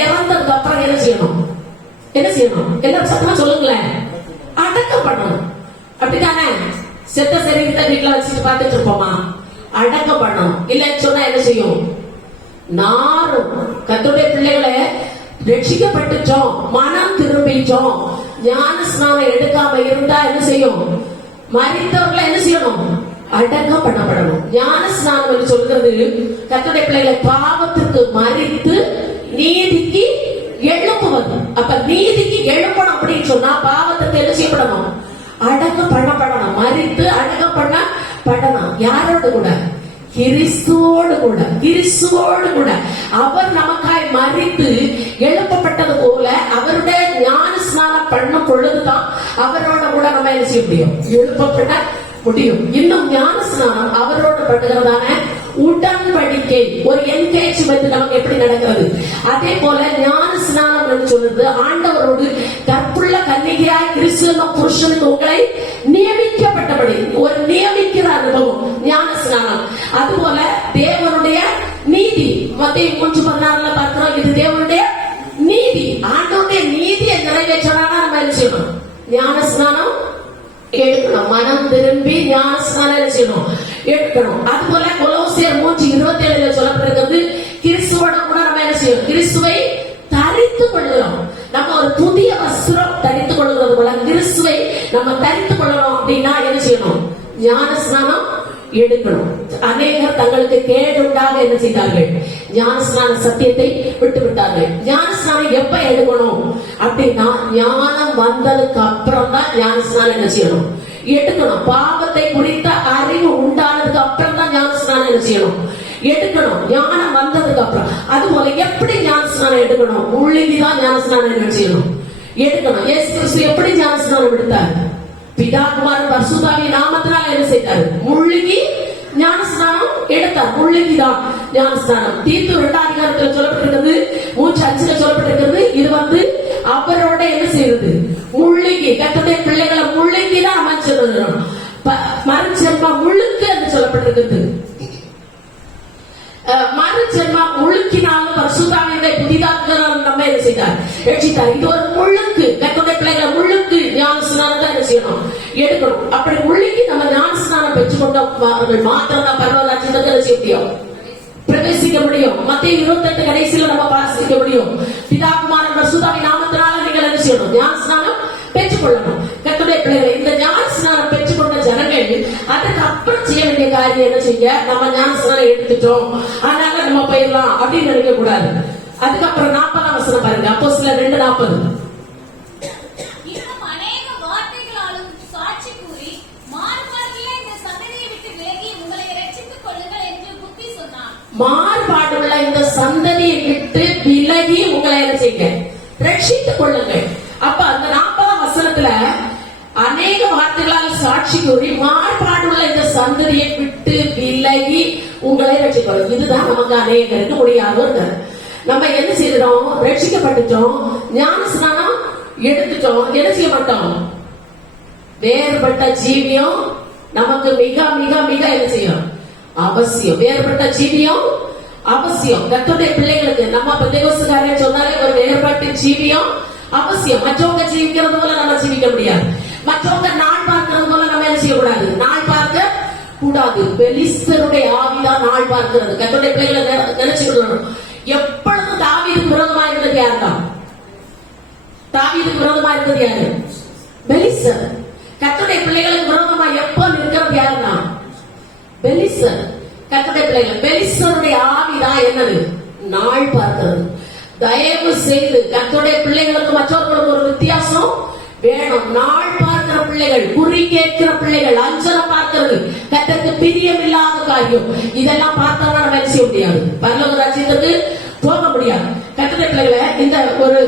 இறந்ததுக்கு அப்புறம் என்ன செய்யணும்? என்ன செய்யணும்? என்ன சத்தமா சொல்லுங்களேன். அடக்கம் பண்ணணும். அப்படித்தானே? செத்த சரீரத்தை வீட்டுல வச்சுட்டு பார்த்துட்டு இருப்போமா? அடக்கம் பண்ணணும். இல்லைன்னு சொன்னா என்ன செய்யும்? நாரும். கர்த்தருடைய பிள்ளைகளை ரட்சிக்கப்பட்டுட்டோம், மனம் திரும்பிட்டோம், ஞான ஸ்நானம் எடுக்காம இருந்தா என்ன செய்யும்? மரித்தவர்களை என்ன செய்யணும்? அடக்கம் பண்ணப்படணும். ஞான ஸ்நானம் என்று சொல்கிறது கர்த்தருடைய பிள்ளைகளை பாவத்திற்கு மரித்து நீதிக்கு எழுப்புவது. அப்ப நீதிக்கு எழுப்பணும் அப்படின்னு சொன்னா பாவத்தை என்ன செய்யப்படணும்? அடக்கம் பண்ணப்படணும். மரித்து அடக்கம் பண்ணப்படணும். யாரோடு கூட? கிறிஸ்துவோடு கூட. கிறிஸ்துவோடு கூட அவர் நமக்காய் மரித்து எழுப்பப்பட்டது போல அவருடைய ஞான ஸ்நானம் பண்ணும் பொழுதுதான் அவரோட கூட நம்ம என்ன செய்ய முடியும்? எழுப்பப்பட முடியும். இன்னும் ஞான ஸ்நானம் அவரோடு பண்ணுகிறதான உடன்படிக்கை, ஒரு என்கேஜ்மெண்ட் நமக்கு எப்படி நடக்கிறது? அதே போல ஞான ஸ்நானம் என்று சொல்றது ஆண்டவரோடு கற்புள்ள கன்னிகையாய் கிறிஸ்துவ புருஷனுக்கு உங்களை நியமிக்கப்பட்டபடி ஒரு நியமிக்கிற அனுபவம் ஞான ஸ்நானம். அதுபோல தேவனுடைய நீதி மத்தேயு 3:16 பார்க்கிறோம். இது தேவனுடைய நீதி. ஆண்டவருடைய நீதியை நிறைவேற்றறானா நம்ம என்ன செய்யணும்? ஞான ஸ்நானம் எடுக்கணும். மனம் திரும்பி ஞான ஸ்நானம் செய்யணும், எடுக்கணும். அதுபோல கொலோசியர் 3:27 சொல்லப்பட்டிருக்கிறது கிறிஸ்துவோட கூட நம்ம என்ன செய்யணும்? கிறிஸ்துவை தரித்துக் கொள்கிறோம். நம்ம ஒரு புதிய வஸ்திரம் தரித்துக் கொள்கிறது போல கிறிஸ்துவை நம்ம தரித்துக் கொள்ளணும். அப்படின்னா என்ன செய்யணும்? ஞான ஸ்நானம் எடுக்கணும். அநேகர் தங்களுக்கு கேடுண்டாக என்ன செய்தார்கள்? ஞான ஸ்நான சத்தியத்தை விட்டு விட்டார்கள். ஞான ஸ்நானம் எப்ப எடுக்கணும் அப்படின்னா ஞானம் வந்ததுக்கு அப்புறம் தான் ஞான ஸ்நானம் என்ன செய்யணும்? எடுக்கணும். பாவத்தை குறித்த அறிவு உண்டானதுக்கு அப்புறம் தான் ஞான ஸ்நானம் என்ன செய்யணும்? எடுக்கணும். ஞானம் வந்ததுக்கு அப்புறம். அதுபோல எப்படி ஞான ஸ்நானம் எடுக்கணும்? முழுகிதான் ஞான ஸ்நானம் என்ன செய்யணும்? எடுக்கணும். இயேசு கிறிஸ்து எப்படி ஞான ஸ்நானம் எடுத்தார்? பிதா குமாரன் பரிசுத்தாவியின் நாமத்தினால என்ன செய்தார்? முழுகி ஞான ஸ்நானம் எடுத்தார். முழுகிதான் ஞான ஸ்நானம். தீத்து 2 சொல்லப்பட்டிருக்கிறது, 3:5 சொல்லப்பட்டிருக்கிறது. இது அவரோட என்ன செய்யறது? முழுகி. கர்த்தருடைய பிள்ளைகளை முழுகிதான் அமைச்சிருக்கிறோம். மறுஜென்மா முழுக்கு என்று சொல்லப்பட்டிருக்கிறது. மறுஜென்மா முழுக்கினாலும் பரிசுத்தாவியை புதிதாக்குகிறார். நம்ம என்ன செய்தார்? ரட்சித்தார். இது ஒரு முழுக்கு. கர்த்தருடைய பிள்ளைகளை முழுக்கு ஞான ஸ்நானம் தான் என்ன செய்யணும்? எடுக்கணும். அப்படி முழுக்கி நம்ம ஞான ஸ்நானம் பெற்றுக்கொண்ட மாத்திரம் தான் பரவாயில்ல செய்ய முடியும், பிரவேசிக்க முடியும். மத்தேயு 28 கடைசியில நம்ம வாசிக்க முடியும். பிதா குமாரன் பரிசுத்தாவின் நாமத்தினால நீங்கள் என்ன செய்யணும்? ஞான ஸ்நானம் பெற்றுக்கொள்ளணும். கர்த்தருடைய பிள்ளைகளை இந்த ஞான ஸ்நானம் பெற்றுக்கொண்ட ஜனங்கள் அதுக்கு அப்புறம் செய்ய வேண்டிய காரியம் என்ன செய்ய? நம்ம ஞான ஸ்நானம் எடுத்துட்டோம் அதனால நம்ம போயிடலாம் அப்படின்னு நினைக்க கூடாது. அதுக்கப்புறம் 40ஆம் வசனம் பாருங்க. அப்போஸ்தலர் 2:40. மாறுபாடுள்ள இந்த சந்ததியை விட்டு விலகி உங்களை என்ன செய்யுங்க? ரட்சித்துக் கொள்ளுங்கள். அப்ப அந்த 40ஆம் வசனத்துல அநேக வார்த்தைகளால் சாட்சி கூறி மாறுபாடுள்ள இந்த சந்ததியை விட்டு விலகி உங்களை ரட்சிக்கொள்ளும். இதுதான் நமக்கு அநேகருக்கு முடியாது. நம்ம என்ன செய்யறோம்? ரட்சிக்கப்பட்டுட்டோம், ஞான ஸ்நானம் எடுத்துட்டோம், என்ன செய்ய மாட்டோம்? வேறுபட்ட ஜீவியம் நமக்கு மிக மிக மிக என்ன செய்யும்? அவசியம். வேறுபட்ட ஜீவியம் அவசியம். கர்த்தருடைய பிள்ளைகளுக்கு நம்ம பெந்தேகோஸ்துக்காரங்க சொன்னாலே ஒரு வேறுபட்ட ஜீவியம் அவசியம். மற்றவங்க ஜீவிக்கிறது போல நம்ம ஜீவிக்க முடியாது. மற்றவங்க நாள் பார்க்கிறது போல நம்ம என்ன செய்யக்கூடாது? நாள் பார்க்க கூடாது. பெலிஸ்தருடைய ஆவிதான் நாள் பார்க்கிறது. கர்த்தருடைய பிள்ளைகளை நினைச்சுக்கணும். எப்பொழுதும் தாவீதுக்கு விரோதமா இருந்தது யாருதான்? தாவீதுக்கு விரோதமா இருந்தது யாரு? பெலிஸ்தர். கர்த்தருடைய பிள்ளைகளுக்கு விரோதமா எப்ப நிற்கிறது யாருதான்? பெலிஸ்தர். கர்த்தருடைய பிள்ளைகள் பெலிஸ்தருடைய ஆவிதான் என்னது? நாள் பார்க்கிறது. தயவு செய்து கர்த்தருடைய பிள்ளைகளுக்கு மற்றவர்களுக்கு ஒரு வித்தியாசம் வேணும். நாள் பார்க்கிற பிள்ளைகள், குறி கேட்கிற பிள்ளைகள், அஞ்சனம் பார்க்கிறது கர்த்தருக்கு பிரியமில்லாத காரியம். இதெல்லாம் பார்த்தோம்னா நம்ம செய்ய முடியாது, பரலோக ராஜ்யத்துக்கு போக முடியாது. கர்த்தருடைய பிள்ளைகளை இந்த ஒரு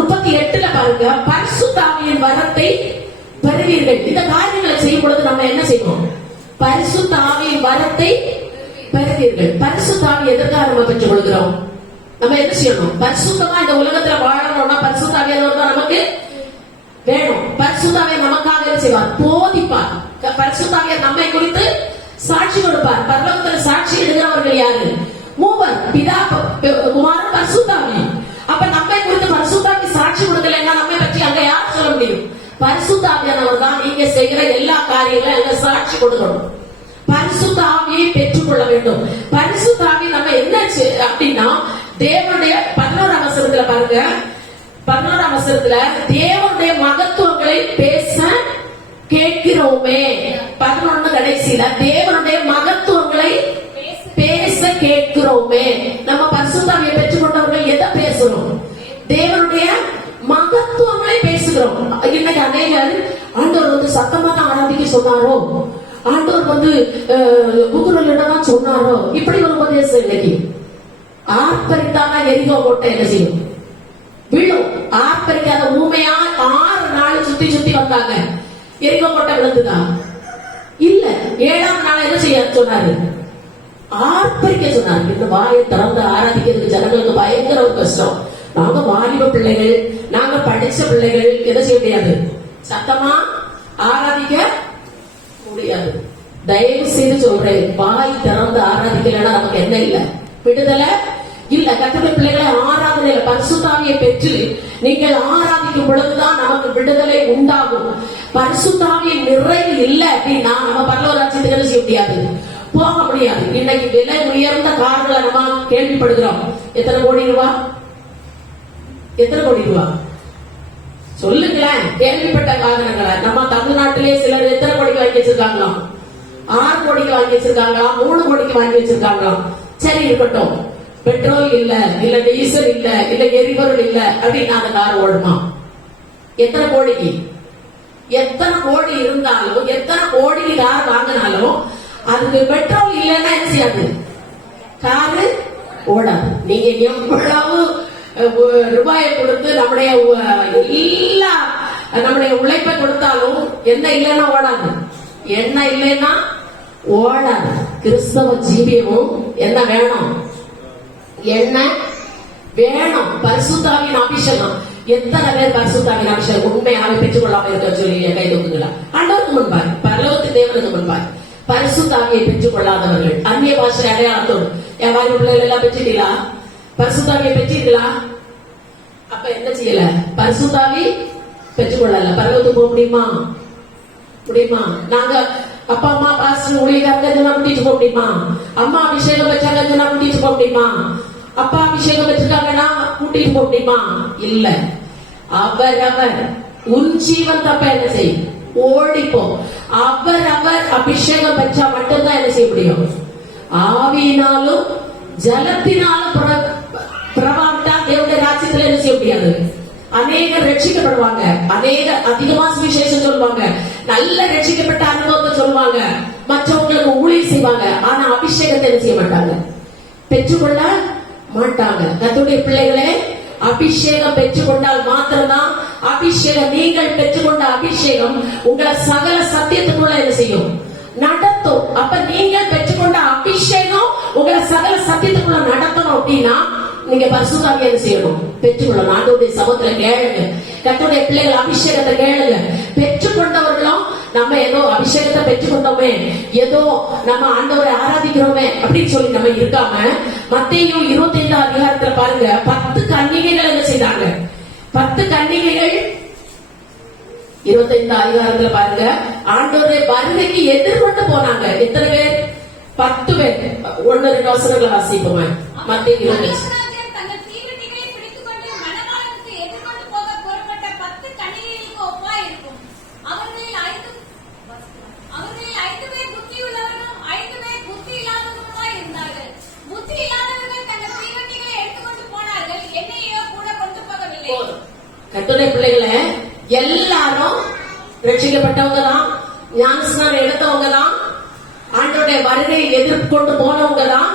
38 பாருங்க, பரிசுத்த ஆவியின் வரத்தை பெறுவீர்கள். இந்த காரியங்களை செய்யும் பொழுது நம்ம என்ன செய்வோம்? பரிசுத்த ஆவியின் வரத்தை பெறுவீர்கள். பரிசுத்த ஆவி எதற்காக நம்ம பெற்றுக் கொள்கிறோம்? நம்ம என்ன செய்யணும்? பரிசுத்தமா இந்த உலகத்துல வாழணும்னா பரிசுத்த ஆவியானவர் தான் நமக்கு வேணும். பரிசுத்த ஆவியார் நமக்காக என்ன செய்வார்? போதிப்பார். பரிசுத்த ஆவியார் நம்மை குறித்து சாட்சி கொடுப்பார். பரலோகத்துல சாட்சி எடுக்கிறவர்கள் யாரு? மூவர், பிதா குமாரன் பரிசுத்த பரிசுத்த ஆவியானவர் தான் நீங்க செய்கிற எல்லா காரியங்களும் எங்க சாட்சி கொடுக்கணும். பரிசுத்த ஆவியை பெற்றுக்கொள்ள வேண்டும். பரிசுத்த ஆவி நம்ம என்ன அப்படின்னா தேவனுடைய 11ஆம் வசனத்துல பாருங்க, 11ஆம் வசனத்துல தேவனுடைய மகத்துவங்களை பேச கேட்கிறோமே. 11 கடைசியில தேவனுடைய மகத்துவங்களை பேச கேட்கிறோமே. நம்ம பரிசுத்த ஆவியை பெற்றுக்கொண்டவர்கள் எதை பேசுறோம்? தேவனுடைய மகத்துவங்களை பேசுகிறோம். இன்னைக்கு அநேகர் ஆண்டவர் வந்து சத்தமா தான் ஆராதிக்க சொன்னாரோ, ஆண்டவர் வந்து குதிரையிடம் தான் சொன்னாரோ, இப்படி ஒரு உபதேசம் இன்னைக்கு. ஆர்ப்பரித்தான எரிகோ கோட்டை என்ன செய்யும்? விழும். ஆர்ப்பரிக்காத ஊமையா 6 நாள் சுத்தி சுத்தி வந்தாங்க. எரிகோ கோட்டை விழுந்துதா? இல்ல. 7ஆம் நாள் என்ன செய்ய சொன்னாரு? ஆர்ப்பரிக்க சொன்னாரு. இந்த வாயை திறந்து ஆராதிக்கிறதுக்கு ஜனங்களுக்கு பயங்கர ஒரு கஷ்டம். நாங்க வாலிப பிள்ளைகள், நாங்க படிச்ச பிள்ளைகள், எதை செய்ய முடியாது? சத்தமா ஆராதிக்க முடியாது. தயவு செய்து சொல்றேன், வாய் திறந்து ஆராதிக்கலன்னா நமக்கு என்ன இல்ல? விடுதலை இல்ல. கர்த்தருடைய பிள்ளைகளை ஆராதனையில பரிசுத்த ஆவியை பெற்று நீங்கள் ஆராதிக்கும் பொழுதுதான் நமக்கு விடுதலை உண்டாகும். பரிசுத்த ஆவியின் நிறைவு இல்லை அப்படின்னா நம்ம பரலோக ராஜ்யத்துக்கு என்ன செய்ய முடியாது? போக முடியாது. இன்னைக்கு விலை உயர்ந்த கார்களை நம்ம கேள்விப்படுகிறோம். எத்தனை கோடி ரூபா? எத்தனை கோடி ரூபா சொல்லுங்களேன். கேள்விப்பட்ட வாகனங்களை நம்ம தமிழ்நாட்டிலே சிலர் எத்தனை கோடிக்கு வாங்கி வச்சிருக்காங்களாம்? 6 கோடிக்கு வாங்கி வச்சிருக்காங்களாம், 3 கோடிக்கு வாங்கி வச்சிருக்காங்களாம். சரி இருக்கட்டும், பெட்ரோல் இல்ல, இல்ல டீசல் இல்ல, இல்ல எரிபொருள் இல்ல அப்படின்னு அந்த கார் ஓடுமா? எத்தனை கோடிக்கு? எத்தனை கோடி இருந்தாலும், எத்தனை கோடிக்கு கார் வாங்கினாலும் அதுக்கு பெட்ரோல் இல்லைன்னா என்ன செய்யாது? காரு ஓடாது. நீங்க எவ்வளவு ரூபாயை கொடுத்து நம்முடைய எல்லா நம்முடைய உழைப்பை கொடுத்தாலும் என்ன இல்லைன்னா ஓடாது. என்ன இல்லைன்னா ஓடாது. கிறிஸ்தவ ஜீவியமும் என்ன வேணும்? என்ன வேணும்? பரிசுத்த ஆவியின் அபிஷேகம். எத்தனை பேர் பரிசுத்த ஆவியின் அபிஷேகம் உண்மையாக பெற்றுக் கொள்ளாம இருக்க சொல்லி கை தூக்குங்களா? ஆண்டவருக்கு முன்பாய், பரலோகத்தின் தேவனுக்கு முன்பாய் பரிசுத்த ஆவியை பெற்றுக் கொள்ளாதவர்கள் அந்நிய பாஷை அடையாளத்தோடு என் வாய்ப்பு பிள்ளைகள் எல்லாம் பெற்றுட்டீங்களா? பரிசுத்த ஆவியை பெற்றீர்களா? அப்ப என்ன செய்யல? பரிசுத்த ஆவி பெற்றுக்கொள்ளல. பரலோகத்துக்கு போக முடியுமா? முடியுமா? நாங்க அப்பா அம்மா பாஸ்டர் ஊழியக்காரங்க கூட்டிட்டு போக முடியுமா? அம்மா அபிஷேகம் பெற்றாங்க கூட்டிட்டு போக முடியுமா? அப்பா அபிஷேகம் பெற்றிருக்காங்கன்னா கூட்டிட்டு போக முடியுமா? இல்ல. அவரவர் உன் ஜீவன் தப்ப என்ன செய்யும்? ஓடிப்போம். அவரவர் அபிஷேகம் பெற்றா மட்டும்தான் என்ன செய்ய முடியும்? ஆவியினாலும் ஜலத்தினாலும் பிரபாவிட்டா தேவனுடைய ராஜ்யத்துல என்ன செய்ய முடியாது? அநேகர் ரட்சிக்கப்படுவாங்க, அதிகமா சுவிசேஷம் சொல்லுவாங்க, நல்ல ரட்சிக்கப்பட்ட அனுபவத்தை சொல்லுவாங்க, மற்றவங்களுக்கு ஊழியம் செய்வாங்க. ஆனா அபிஷேகத்தை என்ன செய்ய மாட்டாங்க? பெற்றுக்கொள்ள மாட்டாங்க. கர்த்தருடைய பிள்ளைகளே, அபிஷேகம் பெற்றுக்கொண்டால் மாத்திரம்தான் அபிஷேகம், நீங்கள் பெற்றுக்கொண்ட அபிஷேகம் உங்களை சகல சத்தியத்துக்குள்ள என்ன செய்யும்? நடத்தும். அப்ப நீங்கள் பெற்றுக்கொண்ட அபிஷேகம் உங்களை சகல சத்தியத்துக்குள்ள நடத்தணும் அப்படின்னா நீங்க பரிசுத்த ஆவியை என்ன செய்யணும்? பெற்றுக்கொள்ளணும். ஆண்டவருடைய சமூகத்துல கேளுங்க. கர்த்தருடைய பிள்ளைகள் அபிஷேகத்தை கேளுங்க. பெற்றுக்கொண்டவர்களும் நம்ம ஏதோ அபிஷேகத்தை பெற்றுக்கொண்டோமே, ஏதோ நம்ம ஆண்டவரை ஆராதிக்கிறோமே அப்படின்னு சொல்லி நம்ம இருக்காம, மத்தேயு 25ஆம் அதிகாரத்துல பாருங்க, 10 கன்னிகைகள் என்ன செய்தாங்க? 10 கன்னிகைகள் 25ஆம் அதிகாரத்துல பாருங்க, ஆண்டவருடைய வருகைக்கு எதிர்கொண்டு போனாங்க. எத்தனை பேர்? 10 பேர். 1-2 வசனங்களை வாசிப்போம். மத்தேயு 25. கர்த்தருடைய பிள்ளைகளை எல்லாரும் ரட்சிக்கப்பட்டவங்க தான், ஞானஸ்நானம் எடுத்தவங்க தான், ஆண்டவருடைய வருகையை எதிர்கொண்டு போனவங்க தான்,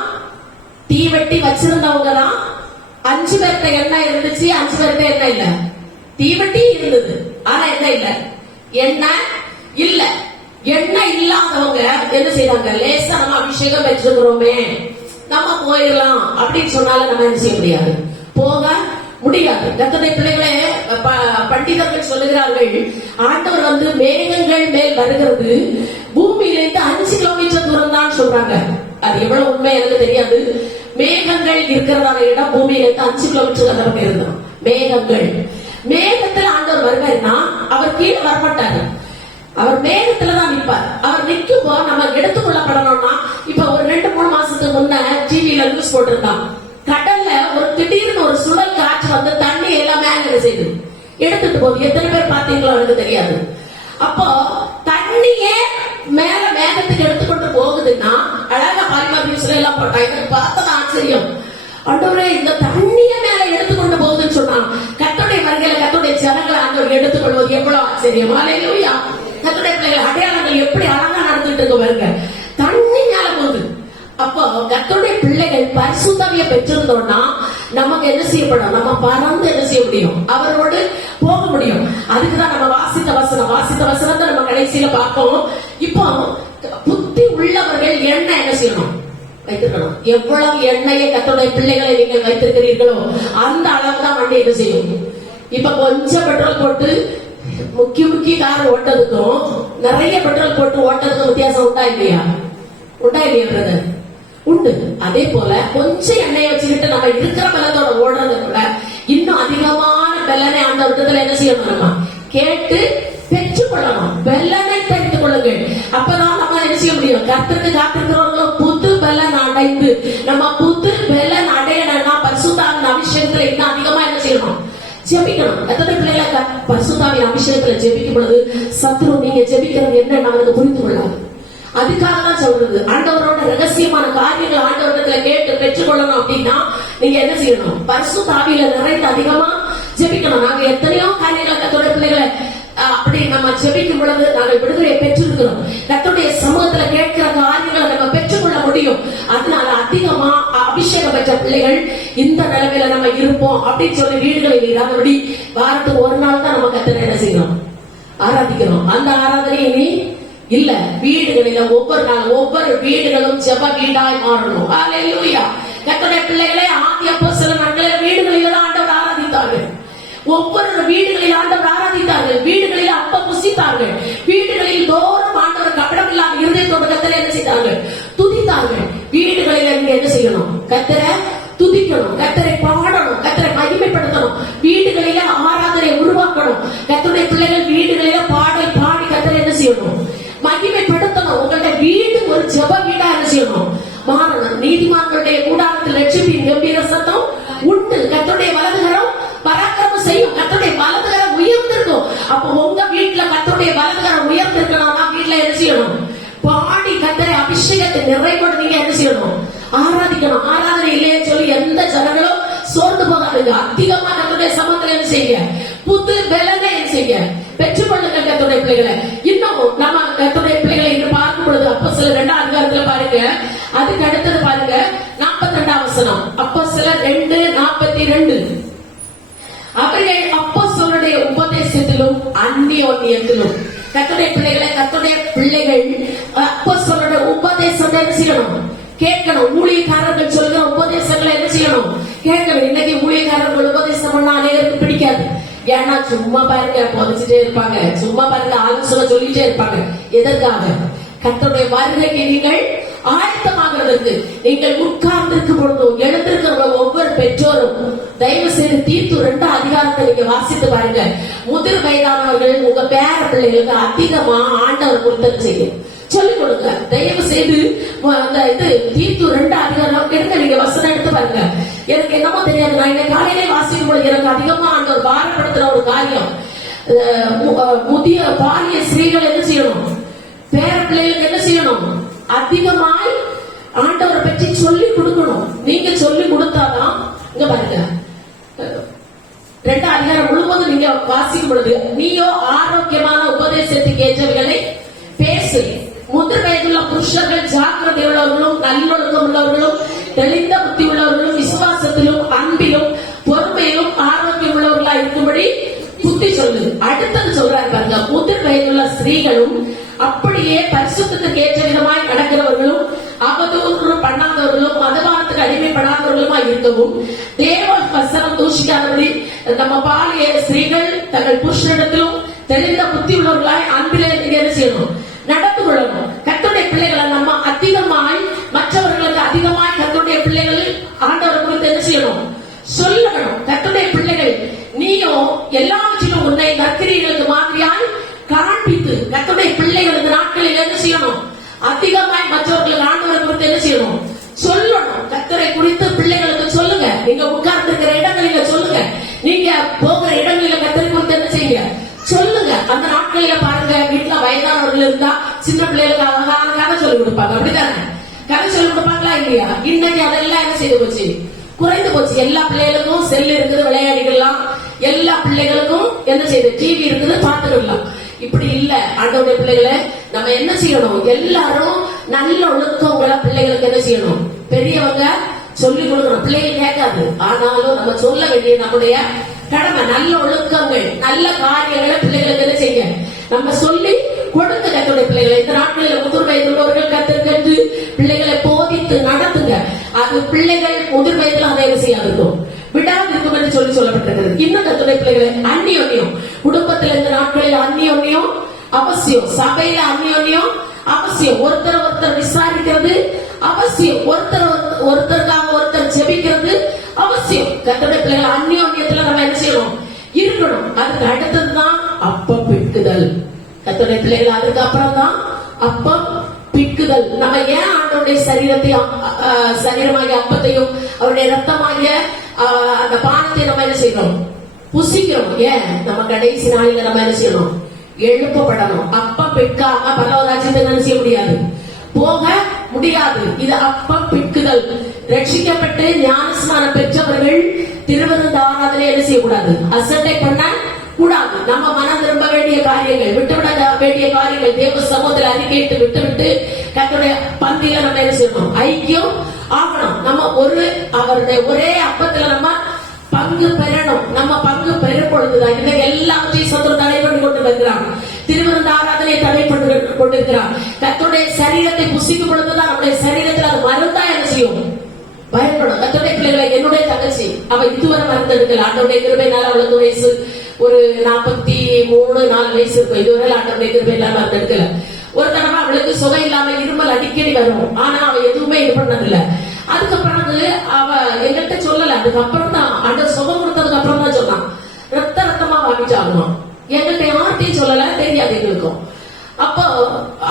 தீவெட்டி வச்சிருந்தவங்க தான். 5 பேர்த்த எண்ணெய் இருந்துச்சு, 5 பேர்த்த எண்ணெய் இல்ல. தீவெட்டி இருந்தது, ஆனா எண்ணெய் இல்ல. எண்ணெய் இல்ல. எண்ணெய் இல்லாதவங்க என்ன செய்வாங்க? லேசா நம்ம அபிஷேகம் பெற்றிருக்கிறோமே, நம்ம போயிடலாம் அப்படின்னு சொன்னாலும் நம்ம என்ன செய்ய முடியாது? போக முடியாது. கர்த்தருடைய பிள்ளைகளே, பண்டிதர்கள் சொல்லுகிறார்கள், ஆண்டவர் வந்து மேகங்கள் மேல் வருகிறது, பூமியிலிருந்து 5 கிலோமீட்டர் தூரம் தான் சொல்றாங்க. அது எவ்வளவு உண்மை எனக்கு தெரியாது. மேகங்கள் இருக்கிறதான இடம் பூமியிலிருந்து 5 கிலோமீட்டர் அந்த பக்கம் இருந்தோம். மேகத்துல ஆண்டவர் வருவாருன்னா அவர் கீழே வரமாட்டாரு, அவர் மேகத்துல தான் நிற்பார். அவர் நிற்கும் போது நம்ம எடுத்துக்கொள்ளப்படணும்னா, இப்ப ஒரு 2-3 மாசத்துக்கு முன்ன டிவியில நியூஸ் போட்டிருந்தான், கடல்ல ஒரு திடீர்னு ஒரு சுழல் காற்று வந்து தண்ணி எல்லாம் மேல செய்து எடுத்துட்டு போகுது. எத்தனை பேர் பாத்தீங்களோ எனக்கு தெரியாது. அப்போ தண்ணியே மேல மேகத்துக்கு எடுத்துக்கொண்டு போகுதுன்னா, அழகா பாலிமர் நியூஸ்ல எல்லாம் போட்டா, எனக்கு பார்த்தது ஆச்சரியம். ஆண்டவரே, இந்த தண்ணிய மேல எடுத்துக்கொண்டு போகுதுன்னு சொன்னா, கர்த்தருடைய வருகையில கர்த்தருடைய ஜனங்களை ஆண்டவர் எடுத்துக்கொள்வது எவ்வளவு ஆச்சரியம். அல்லேலூயா. கர்த்தருடைய பிள்ளைகள் அடையாளங்கள் எப்படி அழகா நடந்துட்டு இருக்கு பாருங்க, தண்ணி மேல போகுது. அப்போ கர்த்தருடைய பிள்ளைகள் பரிசுத்தாவியை பெற்றிருந்தோம்னா நமக்கு என்ன செய்யப்படும், நம்ம பறந்து என்ன செய்ய முடியும், அவரோடு போக முடியும். அதுக்குதான் நம்ம வாசித்த வசனத்தை நம்ம கடைசியில பார்ப்போம். இப்போ புத்தி உள்ளவர்கள் எண்ணெய் என்ன செய்யணும், வைத்திருக்கணும். எவ்வளவு எண்ணெயை கர்த்தருடைய பிள்ளைகளை நீங்கள் வைத்திருக்கிறீர்களோ அந்த அளவு தான் வண்டி என்ன செய்யும். இப்ப கொஞ்சம் பெட்ரோல் போட்டு முக்கிய கார் ஓட்டதுக்கும் நிறைய பெட்ரோல் போட்டு ஓட்டதுக்கும் வித்தியாசம் உண்டா இல்லையா பிரதர்? உண்டு. அதே போல கொஞ்சம் எண்ணெயை வச்சுக்கிட்டு நம்ம இருக்கிற பலத்தோட ஓடுறத விட இன்னும் அதிகமான பெல்லனை அந்த விட்டத்துல என்ன செய்யணும், நம்ம கேட்டு பெற்றுக்கொள்ளணும். பெல்லனை தெரிந்து கொள்ளுங்கள். அப்பதான் நம்ம என்ன செய்ய முடியும், கர்த்தருக்கு காத்திருக்கிறவர்களும் புது பெல்லன் அடைந்து, நம்ம புது பெல்லன் அடையணும்னா பரிசுத்தாவின் அபிஷேகத்துல இன்னும் அதிகமா என்ன செய்யணும், ஜெபிக்கணும். எத்தனை பிள்ளைகளை பரிசுத்தாவின் அபிஷேகத்துல ஜெபிக்கும் பொழுது சத்ரு நீங்க ஜெபிக்கிறது என்ன அவனுக்கு புரிந்து கொள்ளாது. அதுக்காக தான் சொல்றது, ஆண்டவரோட ரகசியமான காரியங்கள் ஆண்டவரிடத்துல கேட்டு பெற்றுக்கொள்ளணும் அப்படின்னா நீங்க என்ன செய்யணும், பரிசுத்தாவியில நிறைந்து அதிகமா ஜெபிக்கணும். நாங்க எத்தனையோ காரியங்களை கர்த்தருடைய பிள்ளைகளை அப்படி நம்ம ஜெபிக்கும் பொழுது நாங்கள் விடுதலையை பெற்றிருக்கிறோம். கர்த்தருடைய சமூகத்துல கேட்கிற காரியங்களை நம்ம பெற்றுக்கொள்ள முடியும். அதனால அதிகமா அபிஷேகம் பெற்ற பிள்ளைகள் இந்த நிலைமையில நம்ம இருப்போம் அப்படின்னு சொல்லி வீடுகளில் இராதபடி வாரத்துக்கு ஒரு நாள் தான் நம்ம கர்த்தரை என்ன செய்யணும், ஆராதிக்கிறோம். அந்த ஆராதனை இனி இல்ல, வீடுகளில ஒவ்வொரு நாள் ஒவ்வொரு வீடுகளும் ஜெப வீடாய் மாறணும். அல்லேலூயா. கர்த்தருடைய பிள்ளைகளே, ஆதி அப்போஸ்தலர் நாட்களில் வீடுகளில தான் ஆண்டவர் ஆராதித்தார்கள். ஒவ்வொரு வீடுகளில் ஆண்டவர் ஆராதித்தார்கள். வீடுகளில் அப்பம் புசித்தார்கள். வீடுகளில் தோறும் ஆண்டவர் கபடம் இல்லாத இருதயத்தோடு கர்த்தரை என்ன செய்தார்கள், துதித்தார்கள். வீடுகளில் நீங்க என்ன செய்யணும், கர்த்தரை துதிக்கணும், கர்த்தரை பாடணும், கர்த்தரை மகிமைப்படுத்தணும். வீடுகளில ஆராதனை உருவாக்கணும். கர்த்தருடைய பிள்ளைகள் வீடுகளில பாடல் பாடி கர்த்தரை என்ன செய்யணும், மகிமைப்படுத்தணும். உங்களுடைய வீடு ஒரு ஜெப வீடா என்ன செய்யணும், மாறணும். நீதிமான்களுடைய கூடாரத்தில் ரட்சிப்பின் கம்பீர சத்தம் உண்டு. கர்த்தருடைய வலதுகரம் பராக்கிரமம் செய்யும். கர்த்தருடைய வலதுகரம் உயர்ந்திருக்கும். அப்ப உங்க வீட்டுல கர்த்தருடைய வலதுகரம் உயர்ந்திருக்கணும்னா வீட்டுல என்ன செய்யணும், பாடி கர்த்தரை அபிஷேகத்தை நிறைவோடு நீங்க என்ன செய்யணும், ஆராதிக்கணும். ஆராதனை இல்லையே சொல்லி எந்த ஜனங்களும் சோர்ந்து போகாதுங்க. அதிகமா கர்த்தருடைய சமூகத்துல என்ன செய்யுங்க, புது பலனை என்ன செய்யுங்க, பெற்றுக்கொள்ளுங்க கர்த்தருடைய பிள்ளைகளை. இன்னும் நம்ம கர்த்தருடைய பிள்ளைகளை இன்று பார்க்கும் பொழுது அப்போஸ்தலர் 2ஆம் அதிகாரத்துல பாருங்க, அதுக்கு அடுத்தது பாருங்க 42ஆம் வசனம். அப்போஸ்தலர் 2:42. அவர்கள் அப்போஸ்தலருடைய உபதேசத்திலும் அந்நியோன்யத்திலும். கர்த்தருடைய பிள்ளைகள் அப்போஸ்தலருடைய உபதேசம் என்ன செய்யணும், கேட்கணும். ஊழியக்காரர்கள் சொல்கிற உபதேசங்களை என்ன செய்யணும், கேட்கணும். இன்னைக்கு ஊழியக்காரர்கள் உபதேசம் பண்ணா அநேகருக்கு பிடிக்காது. ஏன்னா சும்மா பாருங்க போதிச்சுட்டே இருப்பாங்க, சும்மா பாருங்க ஆலோசனை சொல்லிட்டே இருப்பாங்க. எதற்காக, கர்த்தருடைய வருகைக்கு நீங்கள் ஆயத்தமாகிறதுக்கு. நீங்கள் உட்கார்ந்திருக்கும் பொழுதும் எழுந்திருக்கிற ஒவ்வொரு பெற்றோரும் தயவு செய்து தீத்து 2ஆம் அதிகாரத்தை நீங்க வாசித்து பாருங்க. முதிர் வயதானவர்கள் உங்க பேர பிள்ளைகளுக்கு அதிகமா ஆண்டவர் குறித்து செய்யும் சொல்லிக் கொடுங்க. தயவு செய்து தீத்து 2ஆம் அதிகாரம் எடுக்க நீங்க வசனம் எடுத்து பாருங்க. எனக்கு என்னமோ தெரியாது, நான் இன்னைக்கு காலையிலே வாசிக்கும் பொழுது எனக்கு அதிகமா ஆண்டவர் பாரப்படுத்துற ஒரு காரியம், முதிய பாலிய ஸ்திரீகள் என்ன செய்யணும், பேர பிள்ளைகளுக்கு என்ன செய்யணும், அதிகமாய் ஆண்டவரை பற்றி சொல்லி கொடுக்கணும். நீங்க சொல்லி கொடுத்தாதான், இங்க பாருங்க 2ஆம் அதிகாரம் முழுவதும் நீங்க வாசிக்கும் பொழுது, நீயோ ஆரோக்கியமான உபதேசத்துக்கு ஏற்றவர்களை பேசு. முதிர் வயதுள்ள புருஷர்கள் ஜாக்கிரதை உள்ளவர்களும் நல்லொழுக்கம் உள்ளவர்களும் தெளிந்த புத்தி உள்ளவர்களும் விசுவாசத்திலும் அன்பிலும் பொறுமையிலும் ஆரோக்கியம் உள்ளவர்களா இருக்கும்படி புத்தி சொல்லு. அடுத்தது சொல்றாரு பாருங்க, முதிர் வயதுள்ள ஸ்திரீகளும் அப்படியே பரிசுத்தத்துக்கு ஏற்ற விதமாய் நடக்கிறவர்களும் அவதூறு பண்ணாதவர்களும் மதவானத்துக்கு அடிமைப்படாதவர்களுமா இருக்கவும், தேவ வசனம் தூஷிக்காதபடி நம்ம பாலிய ஸ்திரீகள் தங்கள் புருஷனிடத்திலும் தெளிந்த புத்தி உள்ளவர்களாய் அன்பிலே என்ன செய்யணும், நடந்து கொள்ளணும். கர்த்தருடைய பிள்ளைகளை நம்ம அதிகமாய் மற்றவர்களுக்கு அதிகமாய் கர்த்தருடைய பிள்ளைகள் ஆண்டவர் குறித்து என்ன செய்யணும், சொல்லணும். கர்த்தருடைய பிள்ளைகள் நீயும் எல்லாவற்றிலும் உன்னை நற்கிரியர்களுக்கு மாதிரியாய் காண்பித்து கர்த்தருடைய பிள்ளைகள் இந்த நாட்களில் என்ன செய்யணும்? அதிகமாய் மற்றவர்களுக்கு ஆண்டவரை குறித்து என்ன செய்யணும்? சொல்லணும். கர்த்தரை குறித்து பிள்ளைகளுக்கு சொல்லுங்க. நீங்க உட்கார்ந்து இருக்கிற இடங்களில சொல்லுங்க. நீங்க போகிற இடங்களில கர்த்தரை குறித்து என்ன செய்யுங்க? சொல்லுங்க. அந்த நாட்களில பாருங்க, வீட்டுல வயதானவர்கள் இருந்தா சின்ன பிள்ளைகளுக்கு அழகான கதை சொல்லி கொடுப்பாங்க. அப்படித்தானே? கதை சொல்லி கொடுப்பாங்களா இல்லையா? இன்னைக்கு அதெல்லாம் என்ன செய்து போச்சு? குறைந்து போச்சு. எல்லா பிள்ளைகளுக்கும் செல் இருக்குது, விளையாடிக்கலாம். எல்லா பிள்ளைகளுக்கும் என்ன செய்யுது? டிவி இருக்குது, பார்த்துக்கலாம். இப்படி இல்ல. ஆண்டவருடைய பிள்ளைகளை நம்ம என்ன செய்யணும்? எல்லாரும் நல்ல ஒழுக்கங்களை பிள்ளைகளுக்கு என்ன செய்யணும்? பெரியவங்க சொல்லிக் கொடுக்கணும். பிள்ளைகள் கேட்காது, ஆனாலும் நம்ம சொல்ல வேண்டிய நம்முடைய கடமை. நல்ல ஒழுக்கங்கள், நல்ல காரியங்களை பிள்ளைகளுக்கு என்ன செய்ய நம்ம சொல்லி கொடுக்க. கர்த்தருடைய பிள்ளைகளை இந்த நாட்களில் முதிர் வயதுள்ளவர்கள் கற்றுக்கொண்டு பிள்ளைகளை போதித்து நடத்துங்க. அது பிள்ளைகள் முதிர் வயதுல அதை என்ன செய்யாதிருக்கும், விடாதிருக்கும் என்று சொல்லப்பட்டிருக்கிறது. இன்னும் கர்த்தருடைய பிள்ளைகளை அந்நியோன்யம், குடும்பத்தில் இந்த நாட்களில் அந்நியோன்யம் அவசியம். சபையில அந்நியோன்யம் அவசியம். ஒருத்தர் விசாரிக்கிறது அவசியம். ஒருத்தருக்காக ஒருத்தர் ஜெபிக்கிறது அவசியம். கர்த்தருடைய பிள்ளைகள் அந்நியோன்யத்துல நம்ம என்ன செய்யணும்? இருக்கணும். அதுக்கு அடுத்ததுதான் அப்பம் பிக்குதல். கர்த்தருடைய பிள்ளைகள் அதுக்கு அப்புறம் தான் அப்பம் பிக்குதல். நம்ம ஏன் ஆண்டவருடைய சரீரமாகிய அப்பத்தையும் அவருடைய ரத்தமாகிய அந்த பானத்தை நம்ம என்ன செய்யணும்? புசிக்கிறோம். ஏன்? நம்ம கடைசி நாளில நம்ம என்ன செய்யணும்? எழுப்பப்படணும். அப்பம் பிற்காம பரலோகராஜ்யத்தை என்ன செய்ய முடியாது, போக முடியாது. இது அப்பம் பிற்குதல். ரட்சிக்கப்பட்டு ஞானஸ்நானம் பெற்றவர்கள் திருவிருந்து ஆராதனை என்ன செய்யக்கூடாது? அசட்டை பண்ண கூடாது. நம்ம மனம் திரும்ப வேண்டிய காரியங்கள், விட்டுவிட வேண்டிய காரியங்கள் தேவ சமூகத்தில் அறிக்கையிட்டு விட்டு கர்த்தருடைய பந்தியில நம்ம என்ன செய்யணும்? ஐக்கியம் ஆகணும். நம்ம அவருடைய ஒரே அப்பத்துல நம்ம பங்கு பெறணும். நம்ம பங்கு பெறும் பொழுதுதான் இந்த எல்லாவற்றையும் சத்துரு தடை பண்ணி கொண்டு வருகிறான். திருவிருந்து ஆராதனை தடை பண்ணி கொண்டிருக்கிறான். கர்த்தருடைய சரீரத்தை புசிக்கும் பொழுதுதான் நம்முடைய சரீரத்தில் அது மருந்தா என்ன செய்யும்? பயன்படும். கர்த்தருடைய பிள்ளைகளை, என்னுடைய தங்கச்சி அவ இதுவரை மருந்து எடுக்கல. ஆண்டவருடைய கிருபையினால அவளுக்கு வயசு ஒரு 43-4 வயசு இருக்கும். இதுவரை ஆண்டவருடைய கிருபையினால மருந்து எடுக்கல. ஒரு தடவை அவளுக்கு சுகம் இல்லாம இருமல் அடிக்கடி வரும். ஆனா அவ எதுவுமே இது பண்ணதில்லை. அதுக்கப்புறம் அவ எங்கள்கிட்ட சொல்லல. அதுக்கப்புறம் தான் ஆண்டவர் சுகம் கொடுத்ததுக்கு அப்புறம் தான் சொன்னான். ரத்தமா வாங்கிட்டாகுமா. எங்கள்கிட்ட யார்ட்டையும் சொல்லல, தெரியாது எங்களுக்கும். அப்போ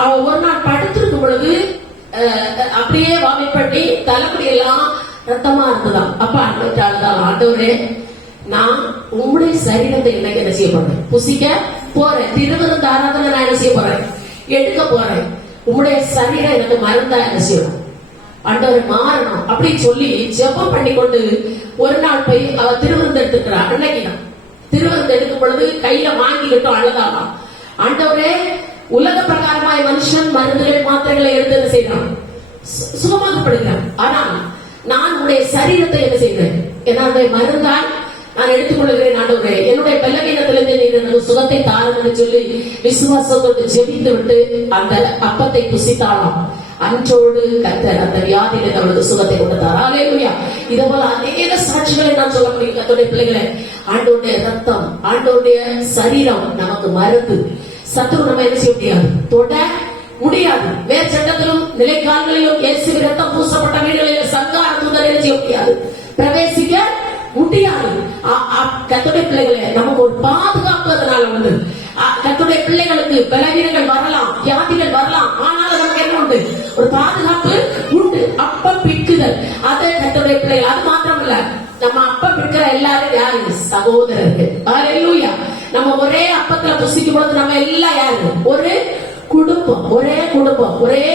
அவ ஒரு நாள் படுத்திருக்கும் பொழுது அப்படியே வாமிட் பண்ணி தலைமுடி எல்லாம் ரத்தமா இருந்ததாம். அப்ப ஆண்டவர்தான், ஆண்டவரே நான் உங்களுடைய சரீரத்தை இன்னைக்கு என்ன செய்ய போறேன்? புசிக்க போறேன். திருவிருந்து ஆராதனை நான் என்ன செய்ய போறேன்? எடுக்க போறேன். உங்களுடைய சரீரம் எனக்கு மருந்தா என்ன செய்யணும்? ஆண்டவர் மாறணும் அப்படின்னு சொல்லி ஜெபம் பண்ணி கொண்டு ஒரு நாள் போய் அவ திருவிருந்து எடுத்துக்கிறார். அன்னைக்குதான் திருவிருந்து எடுக்கும் பொழுது கையில வாங்கிக்கிட்டோம், அழுதாலாம். ஆண்டவரே, உலக பிரகாரமாய் மனுஷன் மருந்துகள் மாத்திரைகளை எடுத்து என்ன செய்யறான்? சுகமாகப்படுகிறான். ஆனால் நான் உடைய சரீரத்தை என்ன செய்கிறேன்? என்னுடைய மருந்தால் நான் எடுத்துக்கொள்கிறேன். ஆண்டவரே, என்னுடைய பலவீனத்திலிருந்து நீர் எனக்கு சுகத்தை தாருன்னு சொல்லி விசுவாசத்தோடு ஜெபித்து விட்டு அந்த அப்பத்தை புசித்தாலாம். அன்றோடு கர்த்தர் அந்த வியாதியில அவளுக்கு சுகத்தை கொடுத்தார். அல்லேலூயா. இதே போல அநேக சாட்சிகளை நான் சொல்ல முடியும். கர்த்தருடைய பிள்ளைகளை, ஆண்டவருடைய ரத்தம், ஆண்டவருடைய சரீரம் நமக்கு மருந்து. சத்துரு நம்ம என்ன செய்ய முடியாது? தொட முடியாது. வேறு சட்டத்திலும் நிலைக்கால்களிலும் இயேசுவின் ரத்தம் பூசப்பட்ட வீடுகளில் சங்கார தூதர் என்ன செய்ய முடியாது? பிரவேசிக்க முடியாது. கர்த்தருடைய பிள்ளைகளை, நமக்கு ஒரு பாதுகாப்பு அதனால உண்டு. கர்த்தருடைய பிள்ளைகளுக்கு பலவீனங்கள் வரலாம், வியாதிகள் வரலாம், ஆனாலும் நமக்கு என்ன உண்டு? ஒரு பாதுகாப்பு உண்டு. அப்பம் பிக்குதல், அதை கர்த்தருடைய பிள்ளைகள். அது மாத்திரம் இல்ல, நம்ம அப்பம் பிற்கிற எல்லாரும் யாரு? சகோதரர்கள். அல்லேலூயா. நம்ம ஒரே அப்பத்துல புசிக்கும் பொழுது நம்ம எல்லாம் யாரு? ஒரு குடும்பம், ஒரே குடும்பம், ஒரே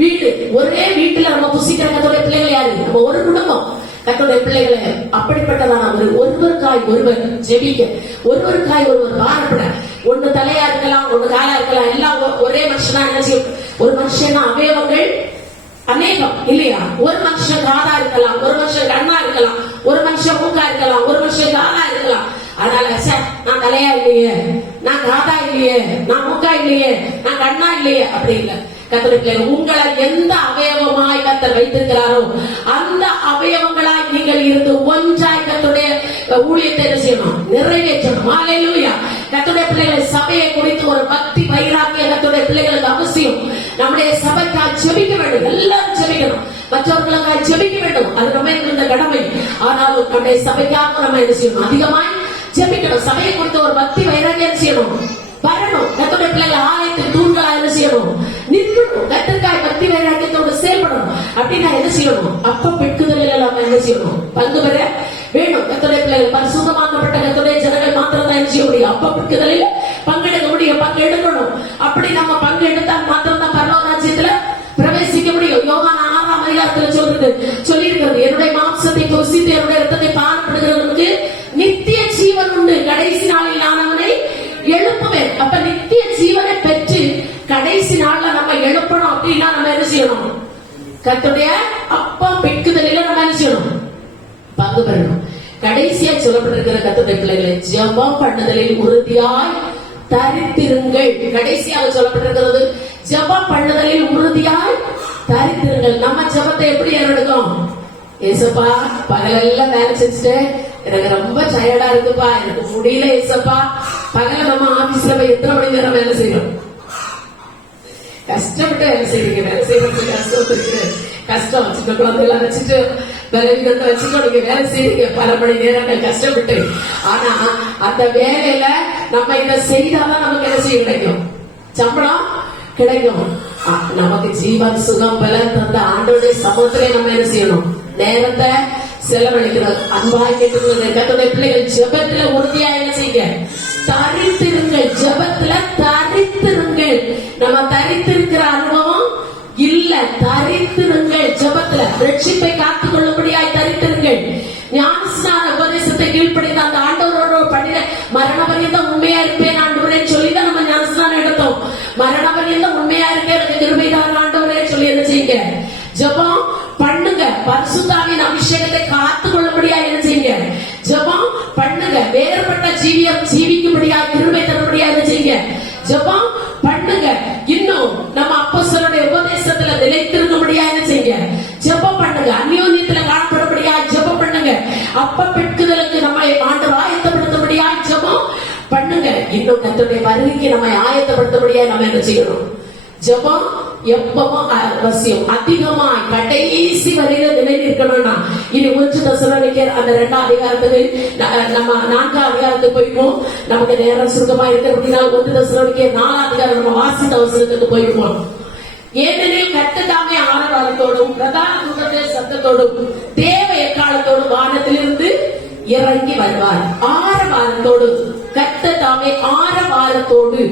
வீடு. ஒரே வீட்டுல நம்ம புசிக்கிற கர்த்தருடைய பிள்ளைகள் யாரு? நம்ம ஒரு குடும்பம். கர்த்தருடைய பிள்ளைகளை அப்படிப்பட்டதான ஒருவருக்காய் ஒருவர் ஜெபிக்க, ஒருவருக்காய் ஒருவர் பாரப்பட. ஒண்ணு தலையா இருக்கலாம், ஒண்ணு காலா இருக்கலாம், எல்லாம் ஒரே மனுஷனா என்ன செய்யும்? ஒரு மனுஷன் அவயவங்கள் அநேகம் இல்லையா? ஒரு மனுஷன் காதா இருக்கலாம், ஒரு மனுஷன் கண்ணா இருக்கலாம், ஒரு மனுஷன் மூக்கா இருக்கலாம், ஒரு மனுஷன் காலா இருக்கலாம். அதனால நான் தலையா இல்லையே, நான் காதா இல்லையே, நான் மூக்கா இல்லையே, நான் கண்ணா இல்லையே, அப்படி இல்லை. கர்த்தருடைய உங்களை எந்த அவயவமாய் கர்த்தர் வைத்திருக்கிறாரோ அந்த அவயவங்களாய் நீங்கள் இருந்து ஒன்றாய் கர்த்தருடைய ஊழியத்தை செய்யணும், நிறைவேற்றணும். அல்லேலூயா. கர்த்தருடைய பிள்ளைகளை, சபையை குறித்து ஒரு பக்தி வைராக்கிய கர்த்தருடைய பிள்ளைகளுக்கு அவசியம். நம்முடைய சபைக்காக ஜெபிக்க வேண்டும், எல்லாரும் ஜெபிக்கணும், மற்றவர்களுக்காக ஜெபிக்க வேண்டும். அது நம்ம இருந்த கடமை. ஆனால் நம்முடைய சபைக்காக நம்ம என்ன செய்யணும்? அதிகமாய் ஜெபிக்கணும். சபையை குறித்த ஒரு பக்தி வைராகியம் செய்யணும், வரணும். கர்த்தருடைய பிள்ளைகள் ஆலயத்தில் தூண்களா என்ன செய்யணும்? நிற்கணும். கர்த்தருக்காய் பக்தி வைராகியத்தோடு செயல்படணும். அப்படின்னா என்ன செய்யணும்? அப்ப பெட்குதலில் நம்ம என்ன செய்யணும்? பங்கு பெற வேணும். கர்த்தருடைய பிள்ளைகள் பரிசுத்தமாக்கப்பட்ட கர்த்தருடைய ஜனங்கள் மாத்திரம் தான் என்ன செய்ய முடியும்? அப்ப பெட்குதலில் பங்கெடுக்க முடியும், பங்கு எடுக்கணும். அப்படி நம்ம பங்கு எடுத்தால் மாத்திரம் தான் பரலோக ராஜ்யத்துல பிரவேசிக்க முடியும். யோவான் 6ஆம் அதிகாரத்துல சொல்லியிருக்கிறது, என்னுடைய மாம்சத்தை புசித்து என்னுடைய ரத்தத்தை பானப்படுகிறவனுக்கு நித்திய ஜீவன் உண்டு, கடைசி நாளில் நான் அவனை எழுப்புவேன். அப்ப நித்திய ஜீவனை பெற்று கடைசி நாள்ல நம்ம எழுப்பணும். அப்படின்னா நம்ம என்ன செய்யணும்? கர்த்தருடைய அப்பம் பெட்குதலில் நம்ம என்ன செய்யணும்? பங்கு பெறணும். கடைசியா சொல்லப்பட்டிருக்கிற கர்த்தருடைய பிள்ளைகளை ஜெபம் பண்ணுதலில் உறுதியாய் தரித்திருங்கள். கடைசியாக சொல்லப்பட்டிருக்கிறது ஜெபம் பண்ணுதலில் உறுதியாய் தரித்திருங்கள். நம்ம ஜெபத்தை எப்படி ஏறெடுக்கும்? ஏசப்பா, பகலெல்லாம் வேலை செஞ்சுட்டு எனக்கு ரொம்ப டயர்டா இருக்குப்பா, எனக்கு முடியல ஏசப்பா. பகல நம்ம ஆபீஸ்ல போய் எத்தனை மணி நேரம் வேலை செய்யறோம்? கஷ்டப்பட்டு வேலை செய்றீங்க. வேலை செய்யறது கஷ்டம் இருக்கு. கஷ்டம் வச்சுட்டு குழந்தைலாம் வச்சுட்டு பலவீனத்தை வச்சுட்டு நீங்க வேலை செய்றீங்க பல மணி நேரங்கள் கஷ்டப்பட்டு. ஆனா அந்த வேலையில நம்ம இதை செய்தாதான் நமக்கு என்ன செய்ய கிடைக்கும்? சம்பளம் கிடைக்கும். நமக்கு ஜீவன் சுகம் பலன் தந்த ஆண்டோடைய சமூகத்திலே நம்ம என்ன செய்யணும்? நேரத்தை செலவழிக்கிறது. அன்பாய் கேட்டுக்கொள்ளுங்க கர்த்தருடைய பிள்ளைகள், ஜெபத்துல உறுதியா என்ன செய்யுங்க? தரித்திருங்கள். ஜெபத்துல தரித்திருங்கள். நம்ம தரித்திருக்கிற அனுபவம் இல்ல, தரித்திருங்கள். ஜெபத்துல ரட்சிப்பை காத்துக் கொள்ளும்படியாய் தரித்திருங்கள். ஞானஸ்நான உபதேசத்தை கீழ்ப்படித்த அந்த ஆண்டவரோட பண்ணின மரண பரியந்தம் உண்மையா இருப்பேன் ஆண்டவரே சொல்லிதான் நம்ம ஞானஸ்நானம் எடுத்தோம். மரண பரியந்தம் உண்மையா இருப்பேன் எனக்கு கிருபைதான் ஆண்டவரே சொல்லி என்ன செய்யுங்க? ஜெபம் பண்ணுங்க. பரிசுத்தாவின் அபிஷேகத்தை காத்துக் கொள்ளும்படியா என்ன செய்யுங்க? ஜெபம் பண்ணுங்க. வேறுபட்ட ஜீவியம் ஜீவிக்கும்படியா கிருபை தரும்படியா என்ன செய்யுங்க? ஜெபம் பண்ணுங்க. இன்னும் நம்ம அப்போஸ்தலருடைய உபதேசத்துல நிலைத்திருக்கும்படியா என்ன செய்யுங்க? ஜெபம் பண்ணுங்க. அந்யோன்யத்துல காணப்படும்படியா ஜெபம் பண்ணுங்க. அப்ப பெட்குதலுக்கு நம்மை ஆண்டவர் ஆயத்தப்படுத்தும்படியா ஜெபம் பண்ணுங்க. இன்னும் கர்த்தருடைய வருகைக்கு நம்மை ஆயத்தப்படுத்தும்படியா நம்ம என்ன செய்யணும்? ஜெபம் எப்பவும் அவசியம். அதிகமாய் கடைசி வரையில நிலை நிற்கணும்னா இனி 1 தெசலோனிக்கேயர் அந்த 2ஆம் அதிகாரத்துக்கு நம்ம 4ஆம் அதிகாரத்துக்கு போயிடுவோம். நமக்கு நேரம் சுருக்கமா இருக்கு அப்படின்னா 1 தெசலோனிக்கேயர் 4ஆம் அதிகாரம் நம்ம வாசித்த அவசரத்துக்கு போயிடுவோம். ஏனெனில் கர்த்ததாமே ஆரவாரத்தோடும் பிரதான தூதனுடைய சத்தத்தோடும் தேவ எக்காலத்தோடும் வானத்திலிருந்து இறங்கி வருவார். ஆரவாரத்தோடு கர்த்ததாமே ஆரவாரத்தோடு.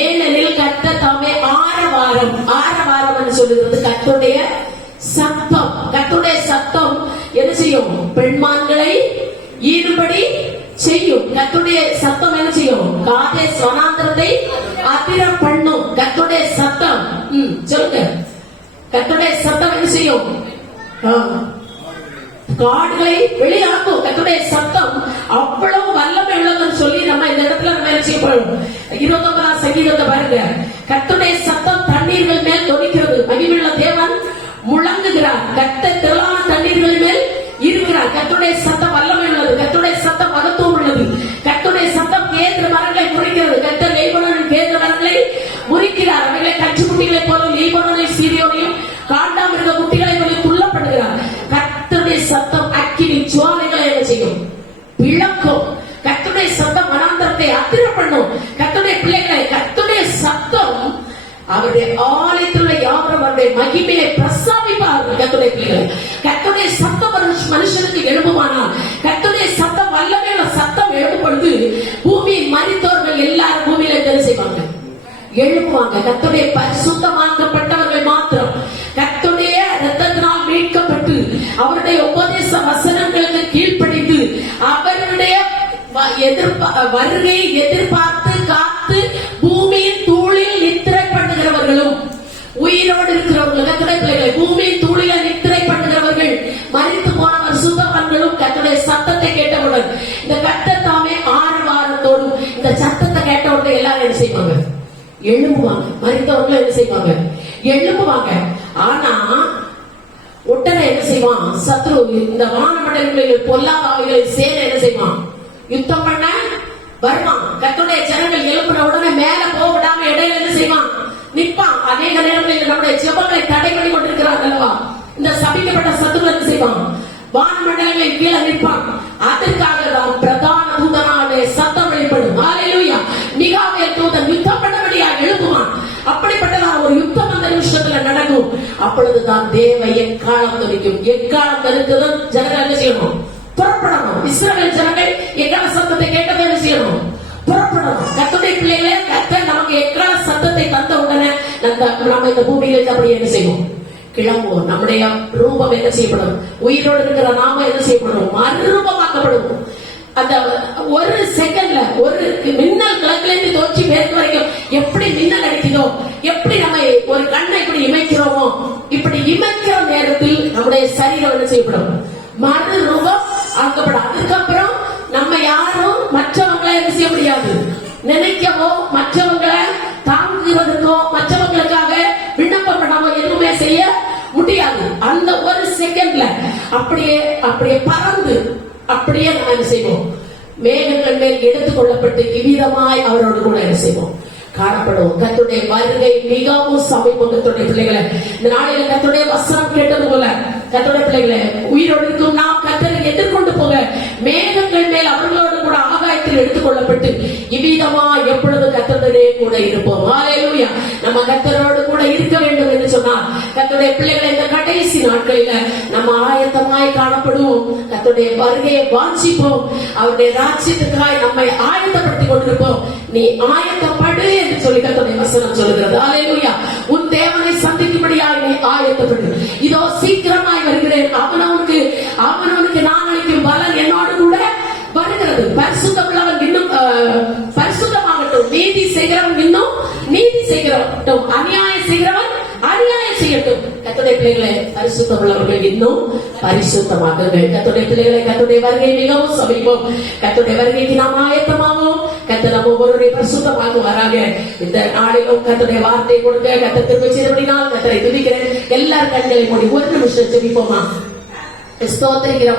ஏனெனில் கர்த்ததாமே ஆரவாரம். ஆரவாரம் சொல்லுகிறது கர்த்தருடைய சத்தம். கர்த்தருடைய சத்தம் என்ன செய்யும்? பெண்மான்களை ஈடுபடி செய்யும். கர்த்தருடைய சத்தம் என்ன செய்யும்? காதே வனாந்திரத்தை அதிர பண்ணும். கர்த்தருடைய சத்தம் சொல்லுங்க. கர்த்தருடைய சத்தம் என்ன செய்யும்? காடுகளை வெளியாக்கும். கர்த்தருடைய சத்தம் அவ்வளவு வல்லமை உள்ளதுன்னு சொல்லி நம்ம இந்த இடத்துல நம்ம என்ன செய்யப்படும்? 29ஆம் சங்கீதத்தை பாருங்க. கர்த்தருடைய சத்தம் தண்ணீர்கள் மேல் தொனிக்கிறது. மகிமையுள்ள தேவன் முழங்குகிறார். கர்த்தர் திரளான தண்ணீர்கள் மேல் இருக்கிறார். கர்த்தருடைய சத்தம் வல்லமை உள்ளது. கர்த்தருடைய சத்தம் மகத்துவம் உள்ளது. கர்த்தருடைய சத்தம் கேந்திர மரங்களை முறிக்கிறது. கர்த்தர் லீபனோனின் கேந்திர மரங்களை முறிக்கிறார். அவைகளை கற்றுக்குட்டிகளை போல லீபனோனையும் சீரியோனையும் காண்டாமிருக குட்டிகளை போல துள்ளப்படுகிறார். கர்த்தருடைய சத்தம் அக்கினி ஜுவாலைகளை என்ன செய்யும்? விளக்கும். கர்த்தருடைய சத்தம் வனாந்தரத்தை அதிர பண்ணும். கர்த்தருடைய பிள்ளைகளை கர்த்தருடைய சத்தம் அவருடைய ஆலயத்தில் யாவரும் அவருடைய மகிமையை பிரசாதிப்பார்கள். கர்த்தருடைய பிள்ளைகளை கர்த்தருடைய சத்தம் மனுஷனுக்கு எழுப்புமானால், கர்த்தருடைய சத்தம் வல்லமையுள்ள சத்தம் எழுப்பும் பொழுது பூமியில் மரித்தோர்கள் எல்லாரும் பூமியில என்ன செய்வாங்க? எழுப்புவாங்க. கர்த்தருடைய பரிசுத்தமாக்கப்பட்டவர்கள் மாத்திரம் கர்த்தருடைய இரத்தத்தினால் மீட்கப்பட்டு அவருடைய உபதேச வசனங்களுக்கு கீழ்ப்படிந்து அவருடைய வருகையை எதிர்பார்த்து காத்து பூமியின் தூளில் நித்திரை பண்ணுகிறவர்களும் உயிரோடு இருக்கிறவர்கள் கர்த்தருடைய பிள்ளைகளை பூமியின் தூளில நித்திரை பண்ணுகிறவர்கள் மரித்து போனவர் சுத்தவர்களும் கர்த்தருடைய சத்தத்தை கேட்டவுடன் இந்த கர்த்தர் தாமே ஆரவாரத்தோடும் இந்த சத்தத்தை கேட்டவுடன் எல்லாரும் என்ன செய்வாங்க? எழுப்புவாங்க. மரித்தவர்கள் என்ன செய்வாங்க? எழுப்புவாங்க. ஆனா உடனே என்ன செய்வான்? சத்ரு இந்த வானமண்டலங்களில் பொல்லாதவைகளை சேர என்ன செய்வான்? யுத்தம் பண்ண வருவான். கர்த்தருடைய ஜனங்கள் எழுப்பின உடனே மேல போக விடாம இடையில என்ன செய்வான்? நிற்பான். அநேக நேரங்களில் நம்முடைய ஜெபங்களை தடை பண்ணி கொண்டிருக்கிறார் அல்லவா? இந்த சபிக்கப்பட்ட சத்துரு என்ன செய்வான்? வான்மண்டலங்களில் கீழே நிற்பான். அதற்காக தான் பிரதான தூதனாலே சத்தம் வெளிப்படும். ஹalleluya. மிகாவேல் தூதன் யுத்தம் பண்ணபடியாக எழுப்புவான். அப்படிப்பட்டதான ஒரு யுத்தம் அந்த நிமிஷத்துல நடக்கும். அப்பொழுதுதான் தேவ எக்காலம் துணிக்கும். எக்காலம் தரித்ததும் ஜனங்கள் என்ன செய்யணும்? புறப்படணும். இஸ்ரவேல் ஜனங்கள் எக்கால சத்தத்தை கேட்டதை என்ன செய்யணும்? புறப்படணும். கர்த்தருடைய பிள்ளைகளே, கர்த்தர் நமக்கு எக்கால சத்தத்தை தந்த உடனே நம்ம இந்த பூமியில அப்படியே என்ன செய்வோம்? கிளம்புவோம். நம்முடைய ரூபம் என்ன செய்யப்படும்? உயிரோடு இருக்கிற நாம என்ன செய்யப்படும்? மறுரூபமாக்கப்படும். அந்த ஒரு செகண்ட்ல ஒரு மின்னல் கிழக்கிலிருந்து தோச்சி மேற்கு வரைக்கும் எப்படி மின்னல் அடிக்குதோ, எப்படி நம்ம ஒரு கண்ணை இப்படி இமைக்கிறோமோ, இப்படி இமைக்கிற நேரத்தில் நம்முடைய சரீரம் என்ன செய்யப்படும்? மறுரூபம் ஆக்கப்படும். அதுக்கப்புறம் நம்ம யாரும் மற்றவங்களை என்ன செய்ய முடியாது, நினைக்கவோ மற்றவங்களை தாங்குவதற்கோ மற்றவங்களுக்காக விண்ணப்பம் பண்ணாமோ எதுவுமே செய்ய முடியாது. அந்த ஒரு செகண்ட்ல அப்படியே அப்படியே பறந்து அப்படியே நம்ம என்ன செய்வோம்? மேகங்கள் மேல் எடுத்துக் கொள்ளப்பட்டு இவ்விதமாய் அவரோடு கூட என்ன செய்வோம்? காணப்படுவோம். கர்த்தருடைய வருகை மிகவும் சமீபம். கர்த்தருடைய பிள்ளைகளை, இந்த நாளில் கர்த்தருடைய வசனம் கேட்டது போல கர்த்தருடைய பிள்ளைகளை, உயிரோடு இருக்கும் நாம் கர்த்தரை எதிர்கொண்டு போக மேகங்கள் மேல் அவர்களோடு கூட ஆகாயத்தில் எடுத்துக் கொள்ளப்பட்டு இவ்விதமா எப்பொழுது கர்த்தருடைய கூட இருப்போம். ஹalleluya. நம்ம கர்த்தரோடு கூட இருக்க வேண்டும் என்று சொன்னால் கர்த்தருடைய பிள்ளைகளை இந்த கடைசி நாட்களில நம்ம ஆயத்தமாய் காணப்படுவோம். கர்த்தருடைய வருகையை வாஞ்சிப்போம். அவருடைய ராஜ்யத்துக்காய் நம்மை ஆயத்தப்படுத்திக் கொண்டிருப்போம். நீ ஆயத்தப்படு என்று சொல்லி கர்த்தருடைய வசனம் சொல்லுகிறது. ஹalleluya. உன் தேவனை சந்திக்கும்படியாக நீ ஆயத்தப்படு. இதோ சீக்கிரமாய் வருகிறேன். அவனவனுக்கு நான் அளிக்கும் பலன் என்னோடு கூட வருகிறது. பரிசுத்தம் உள்ளவன் இன்னும் பரிசுத்தமாகட்டும், நீதி செய்கிறவன் இன்னும் நீதி செய்கிறவன், அநியாயம் செய்கிறவன் அநியாயம் செய்யட்டும். கர்த்தருடைய பிள்ளைகளை, பரிசுத்தம் உள்ளவர்கள் இன்னும் பரிசுத்தமாகுங்கள். கர்த்தருடைய பிள்ளைகளை, கர்த்தருடைய வருகை மிகவும் சமீபம். கர்த்தருடைய வருகைக்கு நாம் ஆயத்தமாவோம். கர்த்தர் நம்ம ஒவ்வொருவரை பரிசுத்தமாக்குவாராக. இந்த நாளிலும் கர்த்தருடைய வார்த்தை கொடுக்க கர்த்தர் திரும்ப செய்தபடினால் கர்த்தரை துதிக்கிறேன். எல்லார் கண்களை மூடி ஒரு நிமிஷம் ஜெபிப்போமா? ஸ்தோத்திரிக்கிறோம்.